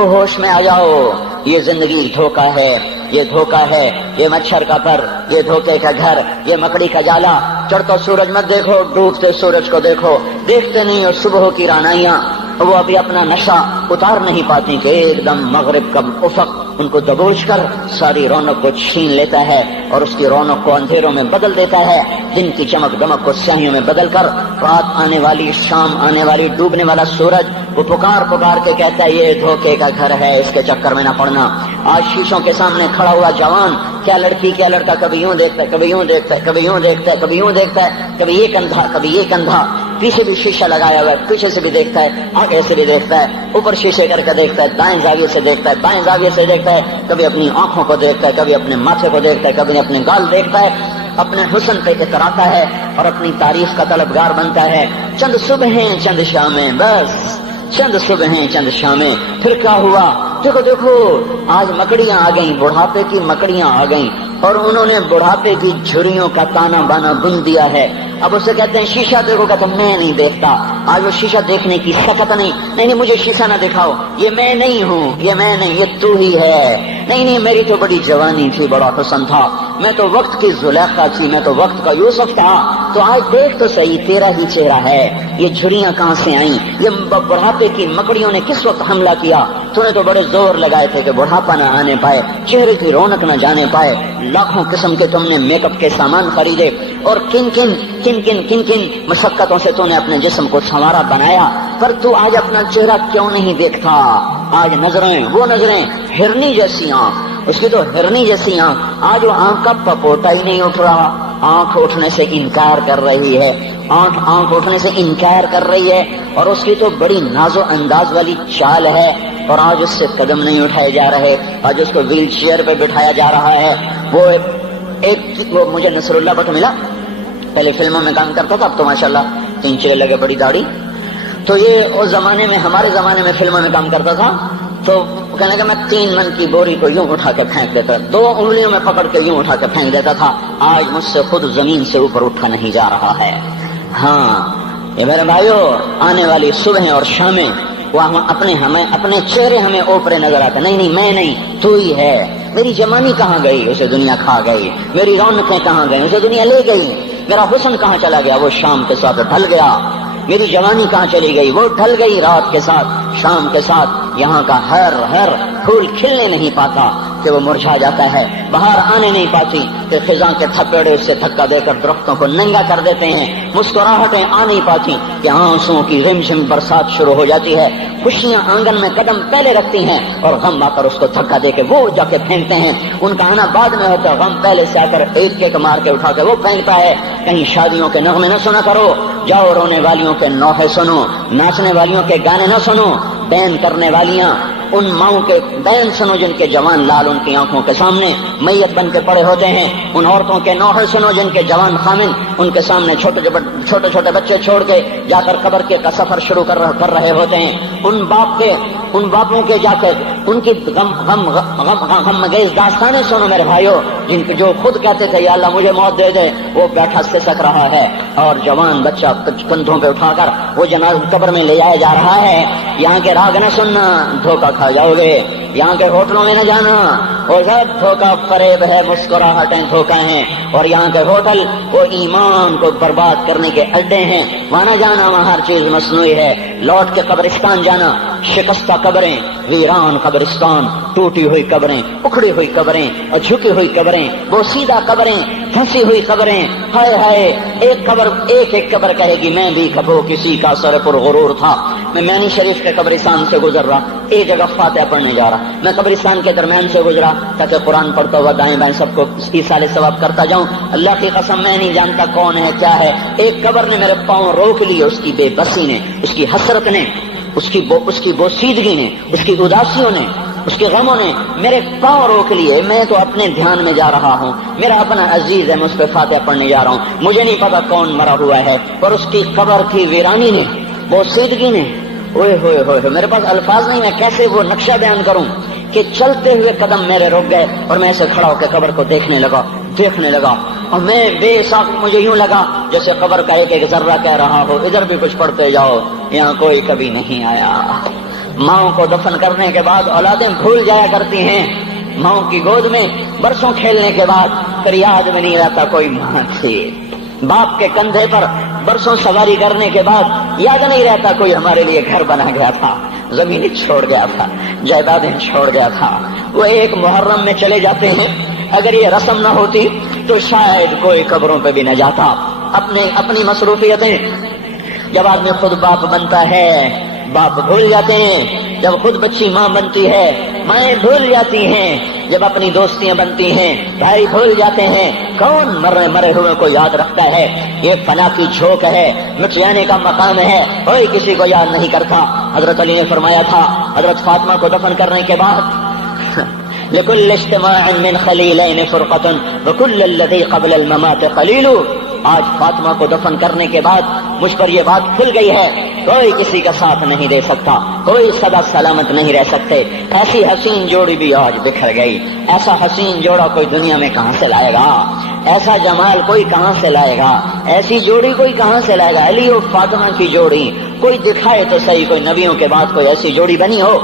او ہوش میں آ جاؤ، یہ زندگی دھوکہ ہے، یہ دھوکہ ہے، یہ مچھر کا پر، یہ دھوکے کا گھر، یہ مکڑی کا جالا۔ چڑھتا سورج مت دیکھو، ڈوبتے سورج کو دیکھو، دیکھتے نہیں اور صبح کی رانائیاں وہ ابھی اپنا نشہ اتار نہیں پاتی کہ ایک دم مغرب کا افق ان کو دبوچ کر ساری رونق کو چھین لیتا ہے اور اس کی رونق کو اندھیروں میں بدل دیتا ہے، دن کی چمک دمک کو سیاہیوں میں بدل کر رات آنے والی، شام آنے والی، ڈوبنے والا سورج وہ پکار پکار کے کہتا ہے یہ دھوکے کا گھر ہے، اس کے چکر میں نہ پڑنا۔ آج شیشوں کے سامنے کھڑا ہوا جوان کیا لڑکی کیا لڑکا کبھی یوں دیکھتا ہے، کبھی یوں دیکھتا ہے، کبھی یوں دیکھتا ہے، کبھی یوں دیکھتا ہے، کبھی یہ کندھا کبھی یہ کندھا، پیچھے بھی شیشہ لگایا ہوا ہے، پیچھے سے بھی دیکھتا ہے، آگے سے بھی دیکھتا ہے، اوپر شیشے کر کے دیکھتا ہے، دائیں زاویے سے دیکھتا ہے، بائیں زاویے سے دیکھتا ہے، کبھی اپنی آنکھوں کو دیکھتا ہے، کبھی اپنے ماتھے کو دیکھتا ہے، کبھی اپنے گال دیکھتا ہے، اپنے حسن پہ اتراتا ہے اور اپنی تعریف کا طلبگار بنتا ہے۔ چند صبحیں چند شامیں، بس چند صبحیں چند شامیں، پھر کیا ہوا؟ دیکھو دیکھو آج مکڑیاں آ گئیں، بڑھاپے کی مکڑیاں آ گئیں اور انہوں نے بڑھاپے کی جھریوں کا تانا بانا بن دیا ہے۔ اب اسے کہتے ہیں شیشہ دیکھو، کہتا میں نہیں دیکھتا۔ آج وہ شیشہ دیکھنے کی سکت نہیں مجھے شیشہ نہ دکھاؤ، یہ میں نہیں ہوں، یہ میں نہیں، یہ تو ہی ہے۔ نہیں میری تو بڑی جوانی تھی، بڑا حسن تھا، میں تو وقت کی زلیخا تھی، میں تو وقت کا یوسف تھا، تو آج دیکھ تو صحیح تیرا ہی چہرہ ہے، یہ جھریاں کہاں سے آئیں؟ یہ بڑھاپے کی مکڑیوں نے کس وقت حملہ کیا؟ تو نے تو بڑے زور لگائے تھے کہ بڑھاپا نہ آنے پائے، چہرے کی رونق نہ جانے پائے، لاکھوں قسم کے تم نے میک اپ کے سامان خریدے اور کن کن مشقتوں سے تو نے اپنے جسم کو سنوارا بنایا، پر تو آج اپنا چہرہ کیوں نہیں دیکھتا؟ آج نظریں وہ نظریں، ہرنی جیسی آنکھ، اس کی تو ہرنی جیسی آنکھ، آج وہ آنکھ کا پپوٹا ہی نہیں اٹھ رہا، آنکھ اٹھنے سے انکار کر رہی ہے، آنکھ اٹھنے سے انکار کر رہی ہے، اور اس کی تو بڑی ناز و انداز والی چال ہے، اور آج اس سے قدم نہیں اٹھائے جا رہے، آج اس کو ویل چیئر پہ بٹھایا جا رہا ہے۔ وہ مجھے نصر اللہ بٹ ملا، پہلے فلموں میں کام کرتا تھا، اب تو ماشاءاللہ 3 چلے لگے، بڑی داڑھی، تو یہ اس زمانے میں، ہمارے زمانے میں فلموں میں کام کرتا تھا، تو کہنے کہ میں 3 من کی بوری کو یوں اٹھا کے پھینک دیتا، 2 انگلیوں میں پکڑ کے یوں اٹھا کے پھینک دیتا تھا، آج مجھ سے خود زمین سے اوپر اٹھا نہیں جا رہا ہے۔ ہاں یہ میرے بھائیو، آنے والی صبح اور شامیں وہ اپنے چہرے ہمیں اوپرے نظر آتے، نہیں میں نہیں، تو ہی ہے۔ میری جوانی کہاں گئی؟ اسے دنیا کھا گئی۔ میری رونقیں کہاں گئی؟ اسے دنیا لے گئی۔ میرا حسن کہاں چلا گیا؟ وہ شام کے ساتھ ڈھل گیا۔ میری جوانی کہاں چلی گئی؟ وہ ڈھل گئی رات کے ساتھ، شام کے ساتھ۔ یہاں کا ہر پھول کھلنے نہیں پاتا کہ وہ مرجھا جاتا ہے، بہار آنے نہیں پاتی کہ خزاں کے تھپیڑے سے دھکا دے کر درختوں کو ننگا کر دیتے ہیں، مسکراہٹیں آ نہیں پاتی کہ آنسوؤں کی رمجم برسات شروع ہو جاتی ہے، خوشیاں آنگن میں قدم پہلے رکھتی ہیں اور غم آ کر اس کو دھکا دے کے وہ جا کے پھینکتے ہیں۔ ان کا آنا بعد میں ہوتا ہے، غم پہلے سے آ کر ایک مار کے اٹھا کے وہ پھینکتا ہے۔ کہیں شادیوں کے نغمے نہ سنا کرو، جاؤ رونے والیوں کے نوحے سنو، ناچنے والیوں کے گانے نہ سنو، بین کرنے والیاں ان ماؤں کے بین سنو جن کے جوان لال ان کی آنکھوں کے سامنے میت بن کے پڑے ہوتے ہیں، ان عورتوں کے نوحے سنو جن کے جوان خامن ان کے سامنے چھوٹے چھوٹے بچے چھوڑ کے جا کر قبر کے کا سفر شروع کر رہے ہوتے ہیں، ان باپوں کے جا کر ان کی غم گیز داستانیں سنو میرے بھائیو، جن کے جو خود کہتے تھے یا اللہ مجھے موت دے دے، وہ بیٹھا سسک رہا ہے اور جوان بچہ کندھوں پہ اٹھا کر وہ جنازہ قبر میں لے جایا جا رہا ہے۔ یہاں کے راگ نہ سننا، دھوکہ کھا جاؤ گے۔ یہاں کے ہوٹلوں میں نہ جانا، وہ سب دھوکہ فریب ہے، مسکراہٹیں دھوکہ ہیں، اور یہاں کے ہوٹل وہ ایمان کو برباد کرنے کے اڈے ہیں، وہاں نہ جانا، وہاں ہر چیز مصنوعی ہے۔ لوٹ کے قبرستان جانا، شکستہ قبریں، ویران قبرستان، ٹوٹی ہوئی قبریں، اکھڑی ہوئی قبریں اور جھکی ہوئی قبریں، بوسیدہ قبریں، پھنسی ہوئی قبریں، ہائے ہائے، ایک قبر کہے گی میں بھی کبھی کسی کا سر پر غرور تھا۔ میں میانی شریف کے قبرستان سے گزر رہا، ایک جگہ فاتحہ پڑھنے جا رہا، میں قبرستان کے درمیان سے گزرا تاکہ قرآن پڑھتا ہوا دائیں بائیں سب کو ایصال ثواب کرتا جاؤں۔ اللہ کی قسم میں نہیں جانتا کون ہے کیا ہے، ایک قبر نے میرے پاؤں روک لیے، اس کی بے بسی نے، اس کی حسرت نے، اس کی بوسیدگی نے، اس کی اداسیوں نے، اس کے غموں نے میرے پاؤں روک لیے۔ میں تو اپنے دھیان میں جا رہا ہوں، میرا اپنا عزیز ہے، میں اس پہ فاتحہ پڑھنے جا رہا ہوں، مجھے نہیں پتا کون مرا ہوا ہے، اور اس کی قبر کی ویرانی نے، بوسیدگی نے، اوئے ہوئے ہوئے، میرے پاس الفاظ نہیں، میں کیسے وہ نقشہ بیان کروں کہ چلتے ہوئے قدم میرے رک گئے اور میں ایسے کھڑا ہو کے قبر کو دیکھنے لگا، اور میں بے ساکھ مجھے یوں لگا جیسے قبر کا ایک ذرہ کہہ رہا ہو ادھر بھی کچھ پڑھتے جاؤ، یہاں کوئی کبھی نہیں آیا۔ ماؤں کو دفن کرنے کے بعد اولادیں بھول جایا کرتی ہیں، ماؤں کی گود میں برسوں کھیلنے کے بعد پھر یاد میں نہیں رہتا کوئی ماں تھی، باپ کے کندھے پر برسوں سواری کرنے کے بعد یاد نہیں رہتا کوئی ہمارے لیے گھر بنا گیا تھا، زمین چھوڑ گیا تھا، جائیدادیں چھوڑ گیا تھا۔ وہ ایک محرم میں چلے جاتے ہیں، اگر یہ رسم نہ ہوتی تو شاید کوئی قبروں پہ بھی نہ جاتا۔ اپنی مصروفیتیں، جب آدمی خود باپ بنتا ہے باپ بھول جاتے ہیں، جب خود بچی ماں بنتی ہے مائیں بھول جاتی ہیں، جب اپنی دوستیاں بنتی ہیں بھائی بھول جاتے ہیں۔ کون مرے ہوئے کو یاد رکھتا ہے؟ یہ فنا کی جھوک ہے، مٹ جانے کا مقام ہے، کوئی کسی کو یاد نہیں کرتا۔ حضرت علی نے فرمایا تھا حضرت فاطمہ کو دفن کرنے کے بعد لكل اجتماع من خلیلین فرقۃ وكل الذی قبل الممات قلیل۔ آج فاطمہ کو دفن کرنے کے بعد مجھ پر یہ بات کھل گئی ہے، کوئی کسی کا ساتھ نہیں دے سکتا، کوئی سدا سلامت نہیں رہ سکتے۔ ایسی حسین جوڑی بھی آج بکھر گئی، ایسا حسین جوڑا کوئی دنیا میں کہاں سے لائے گا؟ ایسا جمال کوئی کہاں سے لائے گا؟ ایسی جوڑی کوئی کہاں سے لائے گا؟ علی اور فاطمہ کی جوڑی کوئی دکھائے تو صحیح، کوئی نبیوں کے بعد کوئی ایسی جوڑی بنی ہو۔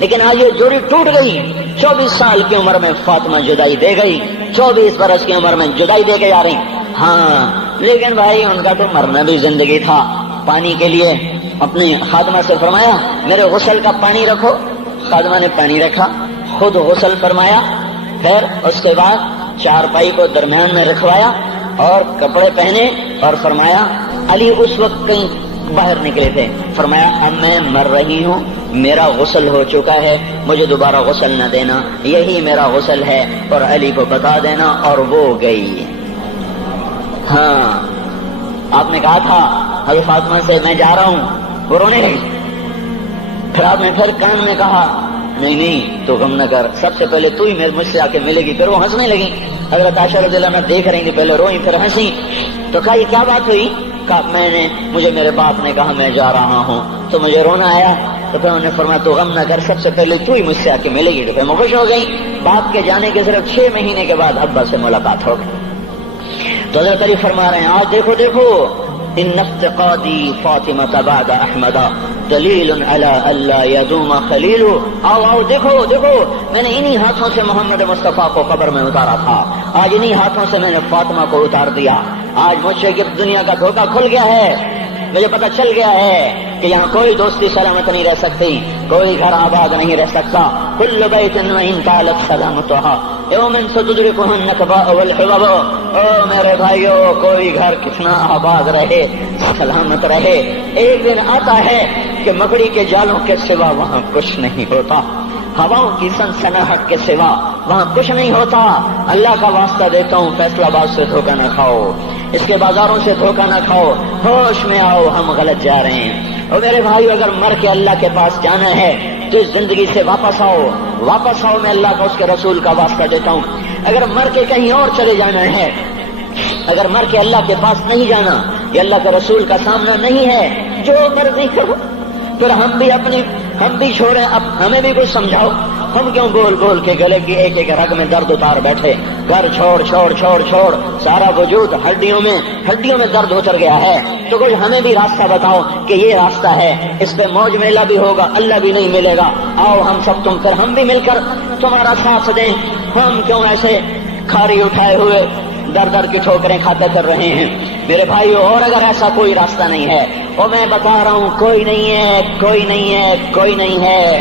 لیکن آج یہ جوڑی ٹوٹ گئی۔ 24 سال کی عمر میں فاطمہ جدائی دے گئی، 24 برس کی عمر میں جدائی دے کے جا رہی۔ ہاں لیکن بھائی ان کا تو مرنا بھی زندگی تھا۔ پانی کے لیے اپنی خادمہ سے فرمایا میرے غسل کا پانی رکھو، خادمہ نے پانی رکھا، خود غسل فرمایا، پھر اس کے بعد چارپائی کو درمیان میں رکھوایا اور کپڑے پہنے اور فرمایا علی اس وقت کہیں باہر نکلے تھے، فرمایا اب میں مر رہی ہوں، میرا غسل ہو چکا ہے، مجھے دوبارہ غسل نہ دینا، یہی میرا غسل ہے اور علی کو بتا دینا۔ اور وہ گئی۔ ہاں آپ نے کہا تھا حضرت فاطمہ سے میں جا رہا ہوں، وہ رونے لگی۔ پھر آپ نے پھر کان میں کہا نہیں تو غم نہ کر، سب سے پہلے تو ہی مجھ سے آ کے ملے گی۔ پھر وہ ہنسنے لگی۔ حضرت عائشہ رضی اللہ عنہا دیکھ رہی تھی، پہلے روئی پھر ہنسی۔ تو کہا یہ کیا بات ہوئی؟ کہا مجھے میرے باپ نے کہا میں جا رہا ہوں تو مجھے رونا آیا، تو پھر انہوں نے فرمایا تو غم نہ کر، سب سے پہلے تو ہی مجھ سے آ کے ملے گی۔ تو پھر میں خوش ہو گئی۔ باپ کے جانے کے صرف 6 مہینے کے بعد ابا سے ملاقات ہو گئی۔ تو حضرت علی فرما رہے ہیں آج دیکھو ان افتقادی فاطمہ بعد احمد دلیل علی اللہ یدوم خلیل۔ آؤ دیکھو میں نے انہی ہاتھوں سے محمد مصطفیٰ کو قبر میں اتارا تھا، آج انہی ہاتھوں سے میں نے فاطمہ کو اتار دیا۔ آج مجھ سے دنیا کا دھوکہ کھل گیا ہے، مجھے پتہ چل گیا ہے کہ یہاں کوئی دوستی سلامت نہیں رہ سکتی، کوئی گھر آباد نہیں رہ سکتا۔ کل بیت وإن طالت سلامتها یوم ستدركه النكباء والحباب۔ او میرے بھائیو، کوئی گھر کتنا آباد رہے، سلامت رہے، ایک دن آتا ہے کہ مکڑی کے جالوں کے سوا وہاں کچھ نہیں ہوتا، ہواؤں کی سنسناہٹ کے سوا وہاں کچھ نہیں ہوتا۔ اللہ کا واسطہ دیتا ہوں فیصلہ آباد سے دھوکہ نہ کھاؤ، اس کے بازاروں سے دھوکہ نہ کھاؤ، ہوش میں آؤ، ہم غلط جا رہے ہیں۔ اور میرے بھائیو، اگر مر کے اللہ کے پاس جانا ہے تو اس زندگی سے واپس آؤ، میں اللہ کا اس کے رسول کا واسطہ دیتا ہوں۔ اگر مر کے کہیں اور چلے جانا ہے، اگر مر کے اللہ کے پاس نہیں جانا یا اللہ کے رسول کا سامنا نہیں ہے، جو مرضی کرو، پھر ہم بھی چھوڑیں، اب ہمیں بھی کچھ سمجھاؤ۔ ہم کیوں بول کے گلے کی ایک رگ میں درد اتار بیٹھے؟ گھر چھوڑ سارا وجود ہڈیوں میں درد اتر گیا ہے، تو کچھ ہمیں بھی راستہ بتاؤ کہ یہ راستہ ہے، اس پہ موج میلہ بھی ہوگا، اللہ بھی نہیں ملے گا۔ آؤ ہم سب ہم بھی مل کر تمہارا ساتھ دیں۔ ہم کیوں ایسے کھاری اٹھائے ہوئے در کی ٹھوکریں کھاتے پھر رہے ہیں؟ میرے بھائیو، اور اگر ایسا کوئی راستہ نہیں ہے، اور میں بتا رہا ہوں کوئی نہیں ہے،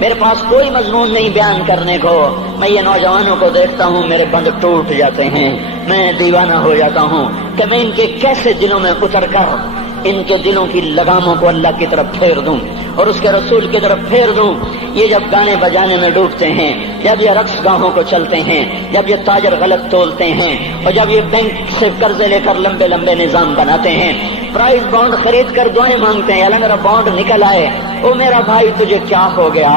میرے پاس کوئی مضمون نہیں بیان کرنے کو، میں یہ نوجوانوں کو دیکھتا ہوں میرے بند ٹوٹ جاتے ہیں، میں دیوانہ ہو جاتا ہوں کہ میں ان کے کیسے دلوں میں اتر کر ان کے دلوں کی لگاموں کو اللہ کی طرف پھیر دوں اور اس کے رسول کی طرف پھیر دوں۔ یہ جب گانے بجانے میں ڈوبتے ہیں، جب یہ رقص گاہوں کو چلتے ہیں، جب یہ تاجر غلط تولتے ہیں، اور جب یہ بینک سے قرضے لے کر لمبے نظام بناتے ہیں، پرائز بانڈ خرید کر دعائیں مانگتے ہیں، اللہ میرا بانڈ نکل آئے۔ او میرا بھائی، تجھے کیا ہو گیا؟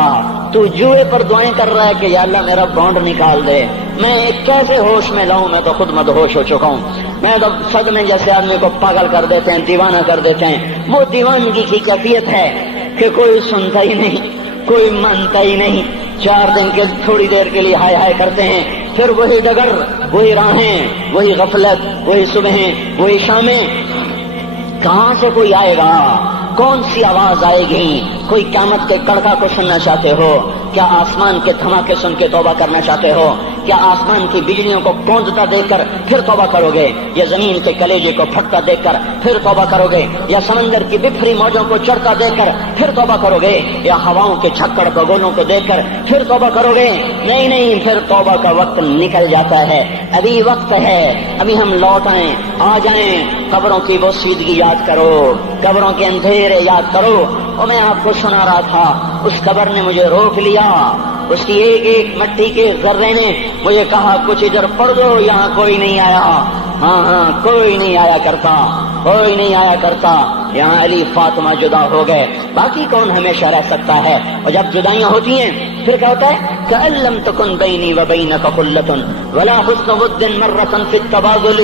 تو جوئے پر دعائیں کر رہا ہے کہ یا اللہ میرا بانڈ نکال دے۔ میں کیسے ہوش میں لاؤں؟ میں تو خود مدہوش ہو چکا ہوں۔ میں تو صدمے جیسے آدمی کو پاگل کر دیتے ہیں، دیوانہ کر دیتے ہیں۔ وہ دیوانگی کی کیفیت ہے کہ کوئی سنتا ہی نہیں، کوئی مانتا ہی نہیں، 4 دن کے تھوڑی دیر کے لیے ہائے کرتے ہیں، پھر وہی ڈگر، وہی راہیں، وہی غفلت، وہی صبحیں، وہی شامیں۔ کہاں سے کوئی آئے گا؟ کون سی آواز آئے گی؟ کوئی قیامت کے کڑکا کو سننا چاہتے ہو؟ کیا آسمان کے دھماکے سن کے توبہ کرنا چاہتے ہو؟ کیا آسمان کی بجلیوں کو گونجتا دیکھ کر پھر توبہ کرو گے، یا زمین کے کلیجے کو پھٹتا دیکھ کر پھر توبہ کرو گے، یا سمندر کی بکھری موجوں کو چڑھتا دیکھ کر پھر توبہ کرو گے، یا ہواؤں کے چھکڑ بگولوں کو دیکھ کر پھر توبہ کرو گے؟ نہیں نہیں، پھر توبہ کا وقت نکل جاتا ہے، ابھی وقت ہے، ابھی ہم لوٹ آئیں، آ جائیں۔ قبروں کی وہ سیدگی یاد کرو، قبروں کے اندھیرے یاد کرو۔ اور میں آپ کو سنا رہا تھا، اس قبر نے مجھے روک لیا، اس کی ایک ایک مٹی کے ذرے نے مجھے کہا کچھ ادھر پڑھ دو، یہاں کوئی نہیں آیا۔ ہاں کوئی نہیں آیا کرتا، کوئی نہیں آیا کرتا، یہاں علی فاطمہ جدا ہو گئے، باقی کون ہمیشہ رہ سکتا ہے؟ اور جب جدائیاں ہوتی ہیں پھر کیا ہوتا ہے؟ کأن لم تکن بینی وبینک خلۃ ولا حسن ود مرۃ فی التبادل۔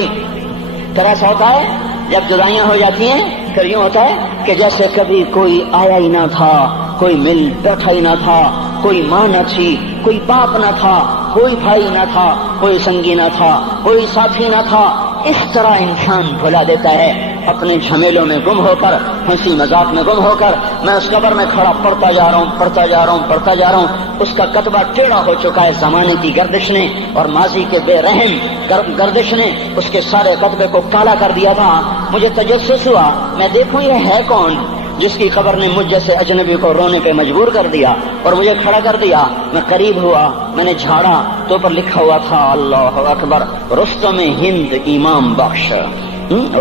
پھر ایسا ہوتا ہے جب جدائیاں ہو جاتی ہیں پھر یوں ہوتا ہے کہ جیسے کبھی کوئی آیا ہی نہ تھا، کوئی مل بیٹھا ہی نہ تھا، کوئی ماں نہ تھی، کوئی باپ نہ تھا، کوئی بھائی نہ تھا، کوئی سنگی نہ تھا، کوئی ساتھی نہ تھا۔ اس طرح انسان بھلا دیتا ہے، اپنے جھمیلوں میں گم ہو کر، ہنسی مذاق میں گم ہو کر۔ میں اس قبر میں کھڑا پڑھتا جا رہا ہوں، پڑھتا جا رہا ہوں، پڑھتا جا رہا ہوں، اس کا کتبہ ٹیڑھا ہو چکا ہے زمانے کی گردش نے اور ماضی کے بے رحم گردش نے اس کے سارے کتبے کو کالا کر دیا تھا۔ مجھے تجسس ہوا، میں دیکھوں یہ ہے کون جس کی قبر نے مجھ جیسے اجنبی کو رونے پہ مجبور کر دیا اور مجھے کھڑا کر دیا۔ میں قریب ہوا، میں نے جھاڑا تو پر لکھا ہوا تھا اللہ اکبر، رستم ہند امام بخش۔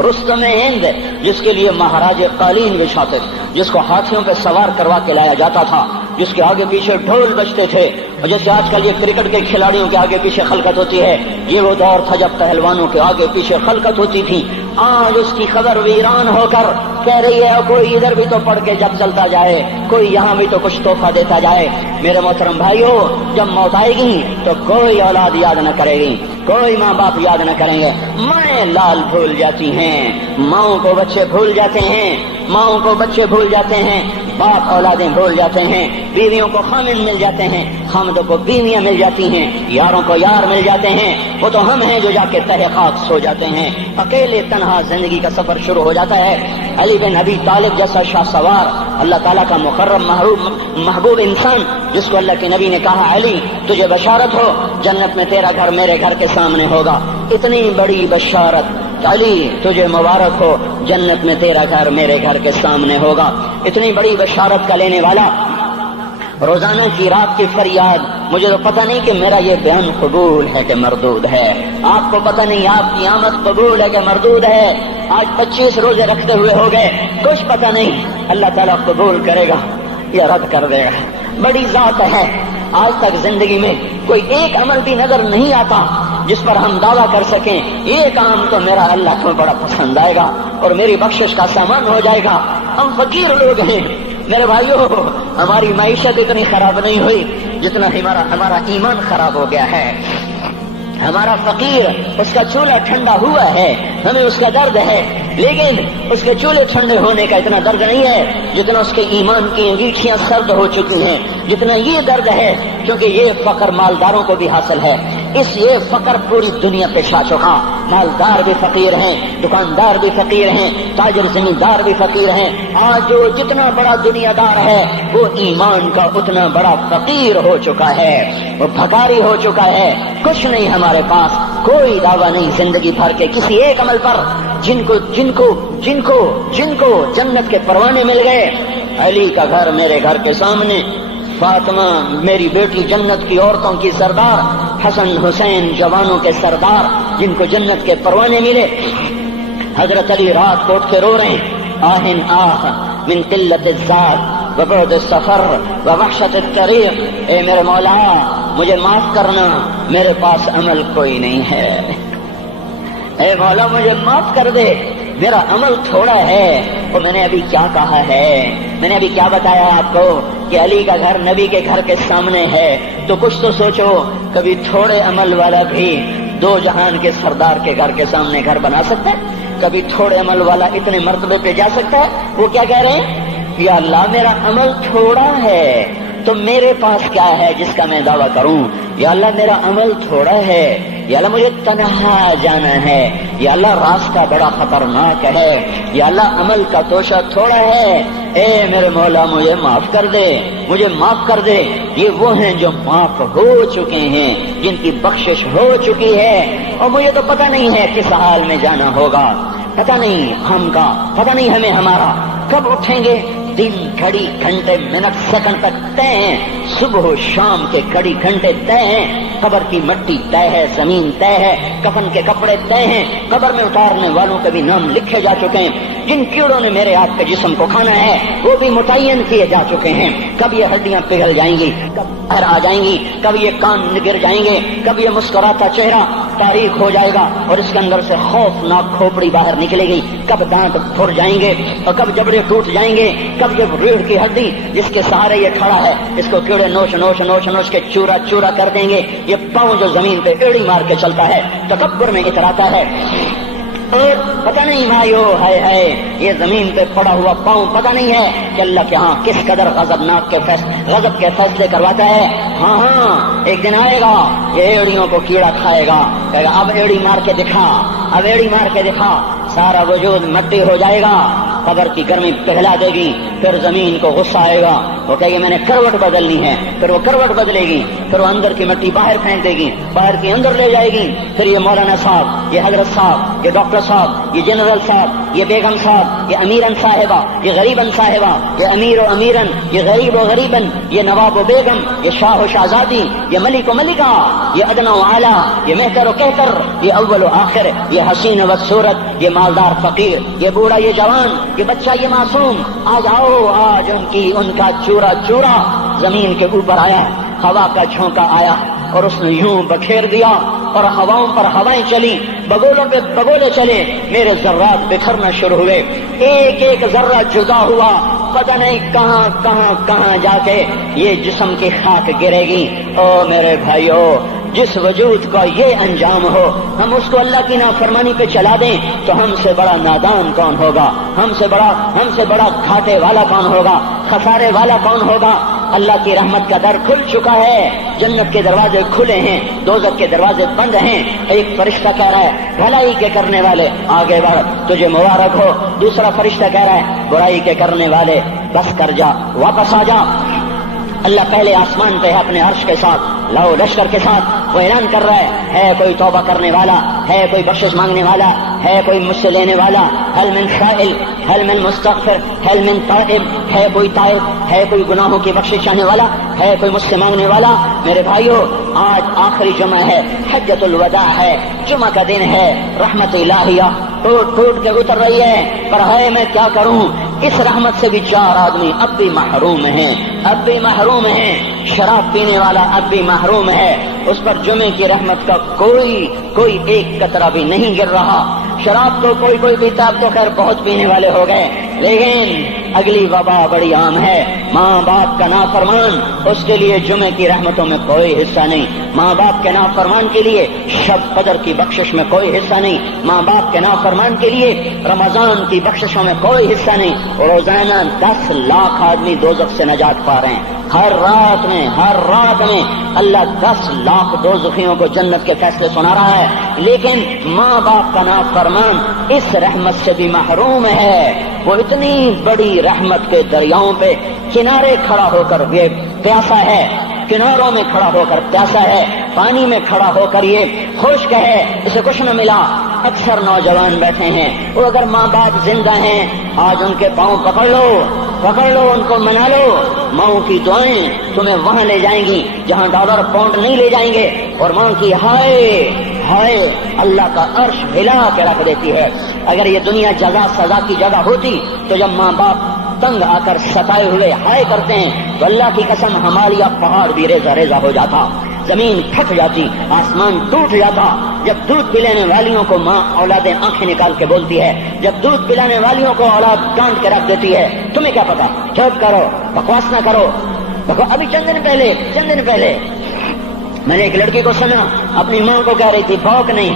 رستم ہند، جس کے لیے مہاراج قالین بچھاتے، جس کو ہاتھیوں پہ سوار کروا کے لایا جاتا تھا، جس کے آگے پیچھے ڈھول بجتے تھے، اور جیسے آج کل یہ کرکٹ کے کھلاڑیوں کے آگے پیچھے خلقت ہوتی ہے، یہ وہ دور تھا جب پہلوانوں کے آگے پیچھے خلقت ہوتی تھی۔ آج اس کی خبر ویران ہو کر کہہ رہی ہے کوئی ادھر بھی تو پڑھ کے جب چلتا جائے، کوئی یہاں بھی تو کچھ تحفہ دیتا جائے۔ میرے محترم بھائیو، جب موت آئے گی تو کوئی اولاد یاد نہ کرے گی، کوئی ماں باپ یاد نہ کریں گے، مائیں لال بھول جاتی ہیں، ماؤں کو بچے بھول جاتے ہیں، ماؤں کو بچے بھول جاتے ہیں، باپ اولادیں بھول جاتے ہیں، بیویوں کو خامن مل جاتے ہیں، خامدوں کو بیویاں مل جاتی ہیں، یاروں کو یار مل جاتے ہیں۔ وہ تو ہم ہیں جو جا کے تہہ خاک سو جاتے ہیں، اکیلے تنہا زندگی کا سفر شروع ہو جاتا ہے۔ علی بن ابی طالب جیسا شاہ سوار، اللہ تعالیٰ کا مقرب محبوب انسان، جس کو اللہ کے نبی نے کہا علی تجھے بشارت ہو، جنت میں تیرا گھر میرے گھر کے سامنے ہوگا، اتنی بڑی بشارت، علی تجھے مبارک ہو، جنت میں تیرا گھر میرے گھر کے سامنے ہوگا۔ اتنی بڑی بشارت کا لینے والا، روزانہ کی رات کی فریاد، مجھے تو پتہ نہیں کہ میرا یہ بیان قبول ہے کہ مردود ہے، آپ کو پتہ نہیں آپ کی آمد قبول ہے کہ مردود ہے۔ آج 25 روزے رکھتے ہوئے ہو گئے، کچھ پتہ نہیں اللہ تعالیٰ قبول کرے گا یا رد کر دے گا، بڑی ذات ہے۔ آج تک زندگی میں کوئی ایک عمل بھی نظر نہیں آتا جس پر ہم دعویٰ کر سکیں یہ کام تو میرا اللہ کو بڑا پسند آئے گا اور میری بخشش کا سامان ہو جائے گا۔ ہم فقیر لوگ ہیں میرے بھائیوں، ہماری معیشت اتنی خراب نہیں ہوئی جتنا ہمارا ایمان خراب ہو گیا ہے۔ ہمارا فقیر، اس کا چولہا ٹھنڈا ہوا ہے، ہمیں اس کا درد ہے، لیکن اس کے چولہے ٹھنڈے ہونے کا اتنا درد نہیں ہے جتنا اس کے ایمان کی انگیٹھیاں سرد ہو چکی ہیں، جتنا یہ درد ہے، کیونکہ یہ فقر مالداروں کو بھی حاصل ہے۔ یہ فقر پوری دنیا پہ چھا چکا، مالدار بھی فقیر ہیں، دکاندار بھی فقیر ہیں، تاجر زمیندار بھی فقیر ہیں۔ آج جو جتنا بڑا دنیا دار ہے وہ ایمان کا اتنا بڑا فقیر ہو چکا ہے، وہ بھکاری ہو چکا ہے۔ کچھ نہیں ہمارے پاس، کوئی دعویٰ نہیں زندگی بھر کے کسی ایک عمل پر، جن کو جنت کے پروانے مل گئے۔ علی کا گھر میرے گھر کے سامنے، فاطمہ میری بیٹی جنت کی عورتوں کی سردار، حسن حسین جوانوں کے سردار جن کو جنت کے پروانے ملے۔ حضرت علی رات کو اٹھ کے رو رہے ہیں، آہن آہ من قلت الذات وبعد السفر ووحشت الطریق، اے میرے مولا مجھے معاف کرنا، میرے پاس عمل کوئی نہیں ہے، اے مولا مجھے معاف کر دے، میرا عمل تھوڑا ہے۔ اور میں نے ابھی کیا کہا ہے، میں نے ابھی کیا بتایا آپ کو کہ علی کا گھر نبی کے گھر کے سامنے ہے، تو کچھ تو سوچو، کبھی تھوڑے عمل والا بھی دو جہان کے سردار کے گھر کے سامنے گھر بنا سکتا ہے؟ کبھی تھوڑے عمل والا اتنے مرتبے پہ جا سکتا ہے؟ وہ کیا کہہ رہے ہیں، یا اللہ میرا عمل تھوڑا ہے تو میرے پاس کیا ہے جس کا میں دعویٰ کروں؟ یا اللہ میرا عمل تھوڑا ہے یا اللہ مجھے تنہا جانا ہے، یا اللہ راستہ بڑا خطرناک ہے، یا اللہ عمل کا توشہ تھوڑا ہے، اے میرے مولا مجھے معاف کر دے، مجھے معاف کر دے۔ یہ وہ ہیں جو معاف ہو چکے ہیں، جن کی بخشش ہو چکی ہے، اور مجھے تو پتہ نہیں ہے کس حال میں جانا ہوگا، پتہ نہیں ہم کا، پتہ نہیں ہمیں ہمارا کب اٹھیں گے۔ دن گھڑی گھنٹے منٹ سیکنڈ تک طے ہیں، صبح و شام کے گھڑی گھنٹے طے ہیں، قبر کی مٹی طے ہے، زمین طے ہے، کفن کے کپڑے طے ہیں، قبر میں اتارنے والوں کے بھی نام لکھے جا چکے ہیں، جن کیڑوں نے میرے آپ کے جسم کو کھانا ہے وہ بھی متعین کیے جا چکے ہیں۔ کب یہ ہڈیاں پگھل جائیں گی، کب باہر آ جائیں گی، کب یہ کان گر جائیں گے، کب یہ مسکراتا چہرہ تاریخ ہو جائے گا اور اس کے اندر سے خوفناک کھوپڑی باہر نکلے گی، کب دانت پھر جائیں گے اور کب جبڑے ٹوٹ جائیں گے، کب یہ ریڑھ کی ہڈی جس کے سہارے یہ کھڑا ہے اس کو کیڑے نوچ نوچ نوچ نوچ کے چورا چورا کر دیں گے، یہ پاؤں جو زمین پہ ایڑی مار کے چلتا ہے تکبر میں اتراتا ہے، اور پتہ نہیں بھائیو ہے یہ زمین پہ پڑا ہوا پاؤں پتہ نہیں ہے کہ اللہ کے ہاں کس قدر غضب کے فیصلے کرواتا ہے۔ ہاں ایک دن آئے گا یہ ایڑیوں کو کیڑا کھائے گا، کہے گا اب ایڑی مار کے دکھا، اب ایڑی مار کے دکھا، سارا وجود مٹی ہو جائے گا، قبر کی گرمی پگھلا دے گی، پھر زمین کو غصہ آئے گا، وہ کہے گی میں نے کروٹ بدلنی ہے، پھر وہ کروٹ بدلے گی، پھر وہ اندر کی مٹی باہر پھینک دے گی، باہر کی اندر لے جائے گی، پھر یہ مولانا صاحب، یہ حضرت صاحب، یہ ڈاکٹر صاحب، یہ جنرل صاحب، یہ بیگم صاحب، یہ امیرن صاحبہ، یہ غریبن صاحبہ، یہ امیر و امیرن، یہ غریب و غریبن، یہ نواب و بیگم، یہ شاہ و شہزادی، یہ ملک و ملکہ، یہ ادنا و اعلیٰ، یہ مہتر و کہتر، یہ اول و آخر، یہ حسین و صورت، یہ مالدار فقیر، یہ بوڑھا یہ جوان، یہ بچہ یہ معصوم، آج آؤ، آج ان کا چورا چورا زمین کے اوپر آیا، ہوا کا جھونکا آیا اور اس نے یوں بکھیر دیا اور ہواؤں پر ہوائیں چلی، بگولوں پہ بگولے چلے، میرے ذرات بکھرنا شروع ہوئے، ایک ایک ذرہ جدا ہوا، پتہ نہیں کہاں کہاں کہاں جا کے یہ جسم کی خاک گرے گی۔ او میرے بھائیو، جس وجود کا یہ انجام ہو، ہم اس کو اللہ کی نافرمانی پہ چلا دیں تو ہم سے بڑا نادان کون ہوگا، ہم سے بڑا گھاٹے والا کون ہوگا، خسارے والا کون ہوگا۔ اللہ کی رحمت کا در کھل چکا ہے، جنت کے دروازے کھلے ہیں، دوزخ کے دروازے بند ہیں۔ ایک فرشتہ کہہ رہا ہے بھلائی کے کرنے والے آگے بڑھ، تجھے مبارک ہو، دوسرا فرشتہ کہہ رہا ہے برائی کے کرنے والے بس کر جا، واپس آ جا۔ اللہ پہلے آسمان پہ ہے اپنے عرش کے ساتھ، لو لشکر کے ساتھ، وہ اعلان کر رہا ہے کوئی توبہ کرنے والا، ہے کوئی بخشش مانگنے والا، ہے کوئی مجھ سے لینے والا، هل من سائل، هل من مستغفر، هل من تائب، ہے کوئی تائب، ہے کوئی گناہوں کی بخشش چاہنے والا، ہے کوئی مجھ سے مانگنے والا۔ میرے بھائیو، آج آخری جمعہ ہے، حجۃ الوداع ہے، جمعہ کا دن ہے، رحمت الہیہ ٹوٹ ٹوٹ کے اتر رہی ہے، پر ہے میں کیا کروں، اس رحمت سے بھی 4 آدمی اب بھی محروم ہیں، اب بھی محروم ہیں۔ شراب پینے والا اب بھی محروم ہے، اس پر جمعے کی رحمت کا کوئی ایک قطرہ بھی نہیں گر رہا۔ شراب تو کوئی پیتا، اب تو خیر بہت پینے والے ہو گئے، لیکن اگلی وبا بڑی عام ہے، ماں باپ کا نافرمان، اس کے لیے جمعے کی رحمتوں میں کوئی حصہ نہیں، ماں باپ کے نافرمان کے لیے شب قدر کی بخشش میں کوئی حصہ نہیں، ماں باپ کے نافرمان کے لیے رمضان کی بخششوں میں کوئی حصہ نہیں۔ روزانہ 10 لاکھ آدمی دوزخ سے نجات پا رہے ہیں، ہر رات میں اللہ 10 لاکھ دوزخیوں کو جنت کے فیصلے سنا رہا ہے، لیکن ماں باپ کا نافرمان اس رحمت سے بھی محروم ہے۔ وہ اتنی بڑی رحمت کے دریاؤں پہ کنارے کھڑا ہو کر یہ پیاسا ہے، کناروں میں کھڑا ہو کر پیاسا ہے، پانی میں کھڑا ہو کر یہ خشک ہے، اسے کچھ نہ ملا۔ اکثر نوجوان بیٹھے ہیں، وہ اگر ماں باپ زندہ ہیں آج ان کے پاؤں پکڑ لو، ان کو منا لو، ماں کی دعائیں تمہیں وہاں لے جائیں گی جہاں ڈالر پاؤنڈ نہیں لے جائیں گے، اور ماں کی ہائے اللہ کا عرش ہلا کے رکھ دیتی ہے۔ اگر یہ دنیا جزا سزا کی جگہ ہوتی تو جب ماں باپ تنگ آ کر ستائے ہوئے ہائے کرتے ہیں تو اللہ کی قسم ہمارا پہاڑ بھی ریزہ ریزہ ہو جاتا، زمین پھٹ جاتی، آسمان ٹوٹ جاتا۔ جب دودھ پلانے والیوں کو ماں اولادیں آنکھیں نکال کے بولتی ہے، جب دودھ پلانے والیوں کو اولاد ڈانٹ کے رکھ دیتی ہے، تمہیں کیا پتا، چپ کرو، بکواس نہ کرو۔ ابھی چند دن پہلے میں نے ایک لڑکی کو سنا، اپنی ماں کو کہہ رہی تھی بھوک نہیں،